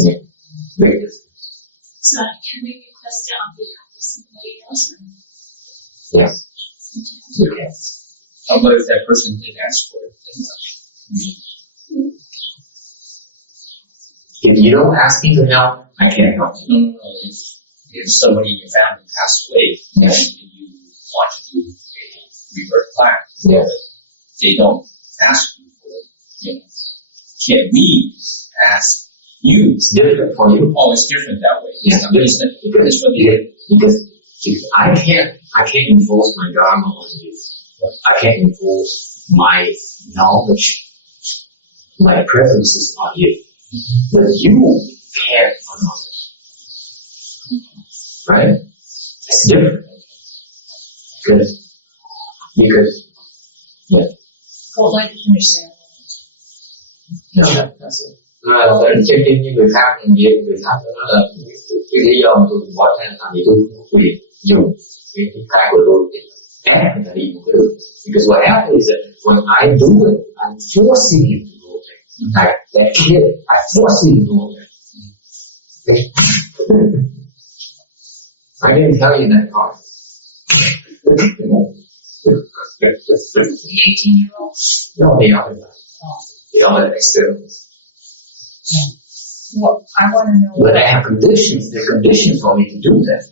Yeah, big difference. So can we request it on behalf of somebody else? Or? Yes, you can. How about if that person did ask for it? If you don't ask me to help, I can't help you. No. If somebody in your family passed away, Yeah. and you want to do a rebirth plan, Yeah. they don't ask you for it. Can we ask you? It's different for you. Oh, it's different that way. Yes, because if I can't enforce my dharma on you. I can't enforce my knowledge, my preferences on you. But you can't on others. Right? It's different. Because yeah. Well, let me finish that. No, that's it. Trên như người khác nó nói là cái lý do mà tôi bỏ ra làm gì tôi không có quyền dùng cái cái của tôi để ép người ta đi một cái đường. Because what happens is that when I do it, I'm forcing you to go there. Like that kid, I force you to go there. Okay? I didn't tell you that part. The 18-year-old. No, the other guy. The other experiments. Well, I want to know. But I have conditions. There are conditions for me to do that.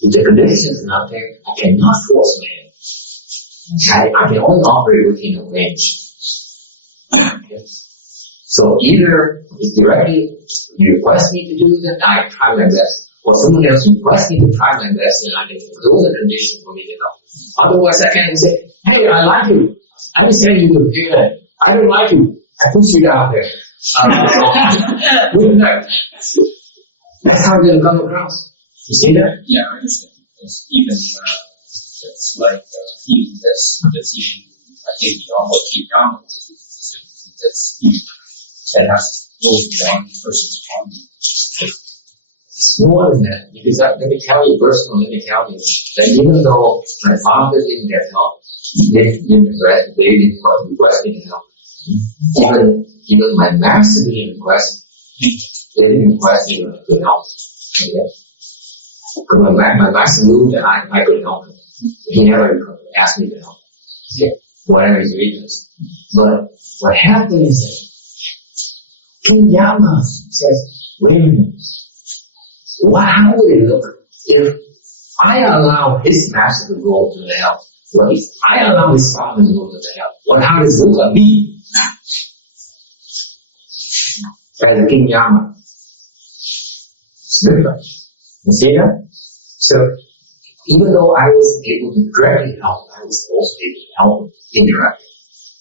If the conditions are not there, I cannot force my hand. I can only operate within a range. Okay. So either it's directly you request me to do that, I try my best, or someone else requests me to try my best, and I can those are conditions for me to help. Otherwise, I can't say, "Hey, I like you. I just tell you to do that. I don't like you. I push you down there." That's how you're gonna come across. You see that? Yeah, I understand. It's even it's like even that's even I think beyond what keep down. That's that has to go beyond the person's harmony. It's more than that, because let me tell you personally, let me tell you that even though my father didn't get help, they didn't request me to help. Even my master didn't request, they didn't request me to help. Okay? Because my master knew that I could help him. He never asked me to help. Okay? Whatever his reasons. But what happened is that King Yama says, wait a minute. How would it look if I allow his master to go to the hell? Well, if I allow his father to go to the hell, how does it look at me? As a King Yama. It's different. You see that? So, even though I was able to directly help, I was also able to help indirectly.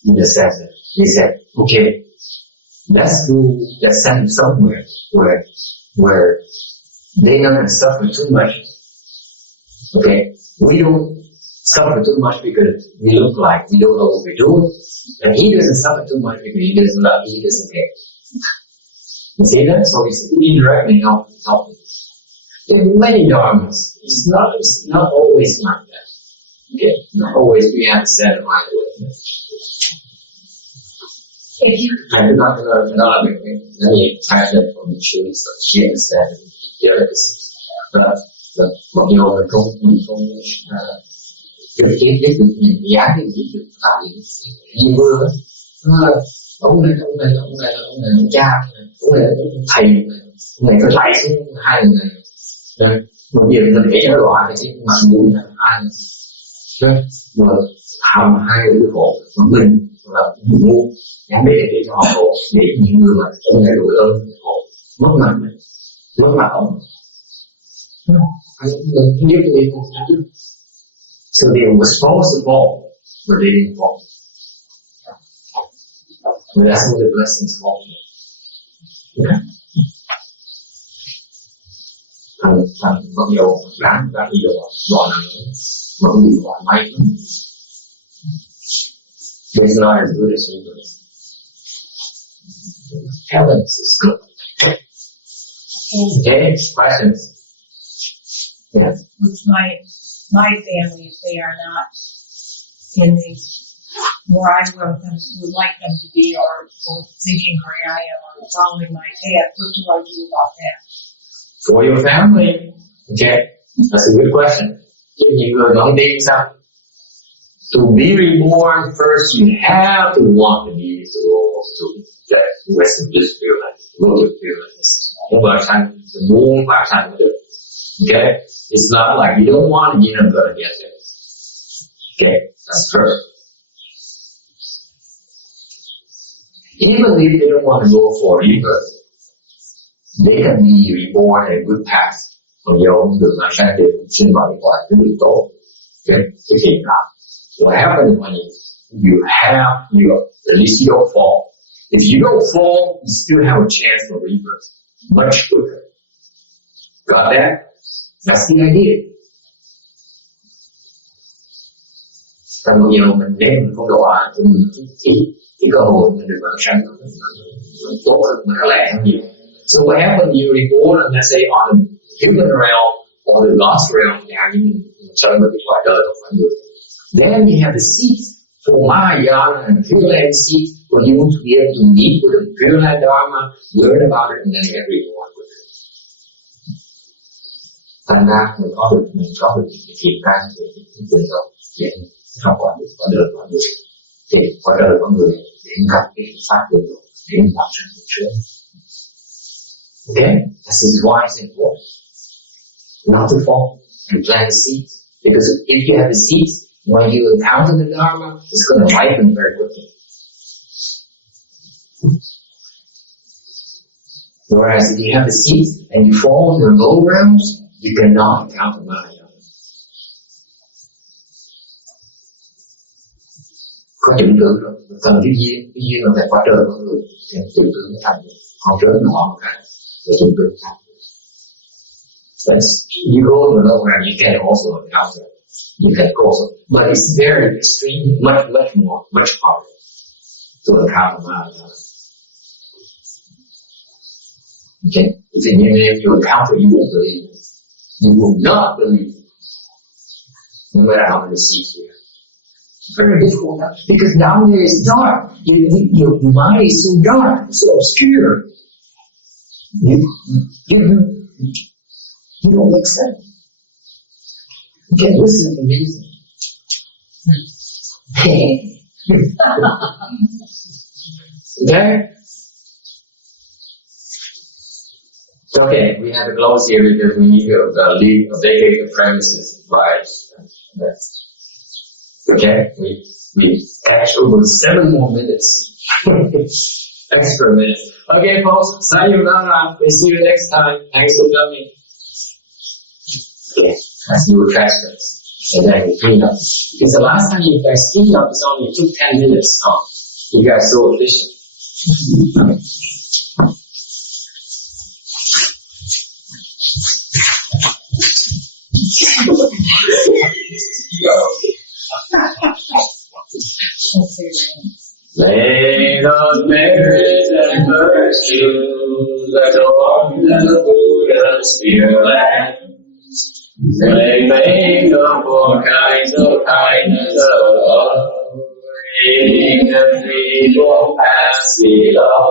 In the sense that they said, okay, let's send him somewhere where they're not going to suffer too much. Okay? We don't suffer too much because we look like we don't know what we're doing. And he doesn't suffer too much because he doesn't love, he doesn't care. You see that? So it's indirectly helping. There are many dharmas. It's not always like that. Okay? Not always we have to set a mind with it. If you I do not let me type that for make sure so she understands the delicacies. But mặc dù mình không cái được nhìn giá thì chỉ được tại như vừa ông này cha ông này thầy ông này có lại xuống hai người này một việc mình để cho nó loại thì cái mặt mũi là ai mà hàm hai người hộ mà mình là ngu chẳng để cho họ hộ để những người mà ông này đổi ơn hộ mất mặt ông nếu như So they were supposed to fall, but they didn't fall. But that's what the blessings fall. Yeah. Thằng mặc dù đáng bây giờ đỏ nặng mà không bị quả may. It's not as good as rebirth. Heaven is good. Okay, questions? Yes. With my family, if they are not in the where I would like them to be, or thinking where I am, or following my path, what do I do about that? For your family, okay, that's a good question. Nhiều người không tin sao? To be reborn, first you have to want to be to that Western spirit, local spirit. Không phải sanh, muốn phải sanh mới được. Okay, it's not like you don't want it, you're not gonna get it. Okay, that's first. Even if they don't want to go for rebirth, they can be reborn in a good path. Còn nhiều người mà sang được sinh vào cái đường tốt, cái thiện đạo. What happens when you have at least you don't fall. If you don't fall, you still have a chance for rebirth, much quicker. Got that? That's the idea. Còn nhiều mình nếu mình không độ thì cái cơ hội mình được vào sanh nó tốt hơn, nó lẹ hơn nhiều. So what happens when you're reborn, and let's say on the human realm or the lost realm, now you chơi một cái quả đời không phải người. Then you have the seat for Mahayana and Pure Land seat for you to be able to meet with the Pure Land Dharma, learn about it, and then get reborn with it. Thành ra mình có được cái thiện căn về những quyền lợi để học quả được quả đời quả người, để quả đời quả người để gặp cái pháp quyền lợi để làm sanh được trước. Okay, this is why it's important not to fall and plant the seeds, because if you have the seeds, when you encounter the Dharma, it's going to ripen very quickly. Whereas if you have the seeds and you fall in the low realms, you cannot encounter Mahayana. Có chứng cứ rồi, cần cái duyên là phải qua trời con người, thì chứng cứ mới thành được. Còn trời nó họ một cái, là chứng cứ thành được. But you go in the low realm, you can also encounter. You can also, but it's very extreme, much harder to encounter Mahayana. Okay? If you encounter, you won't believe it. You will not believe it. No matter how many seeds you have. Very difficult, because down there is dark. Your mind is so dark, so obscure. You don't make sense. You can't listen to reason. Okay? Okay, we have to close here because we need to vacate the premises by okay, we catch over 7 more minutes. Extra minutes. Okay, folks, sayonara. We'll see you next time. Thanks for coming. Okay, let's do refreshments. And then we clean up. Because the last time you guys cleaned up, it only took 10 minutes. Oh, you guys are so efficient. May the merit and virtues adorn the Buddha's pure land. They make up all kinds of kindness above, aiding the feeble paths below.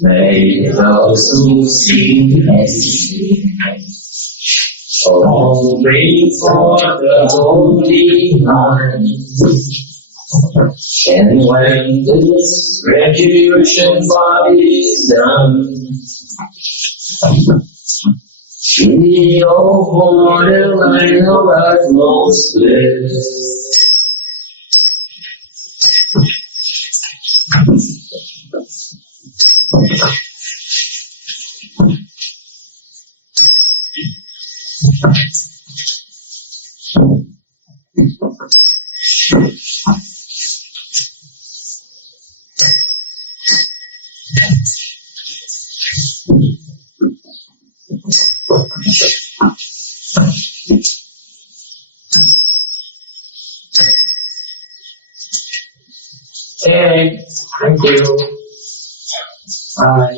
May those who see all bring forth the holy mind. And when this retribution body is done, we all borderline of utmost bliss. Okay, thank you. Bye.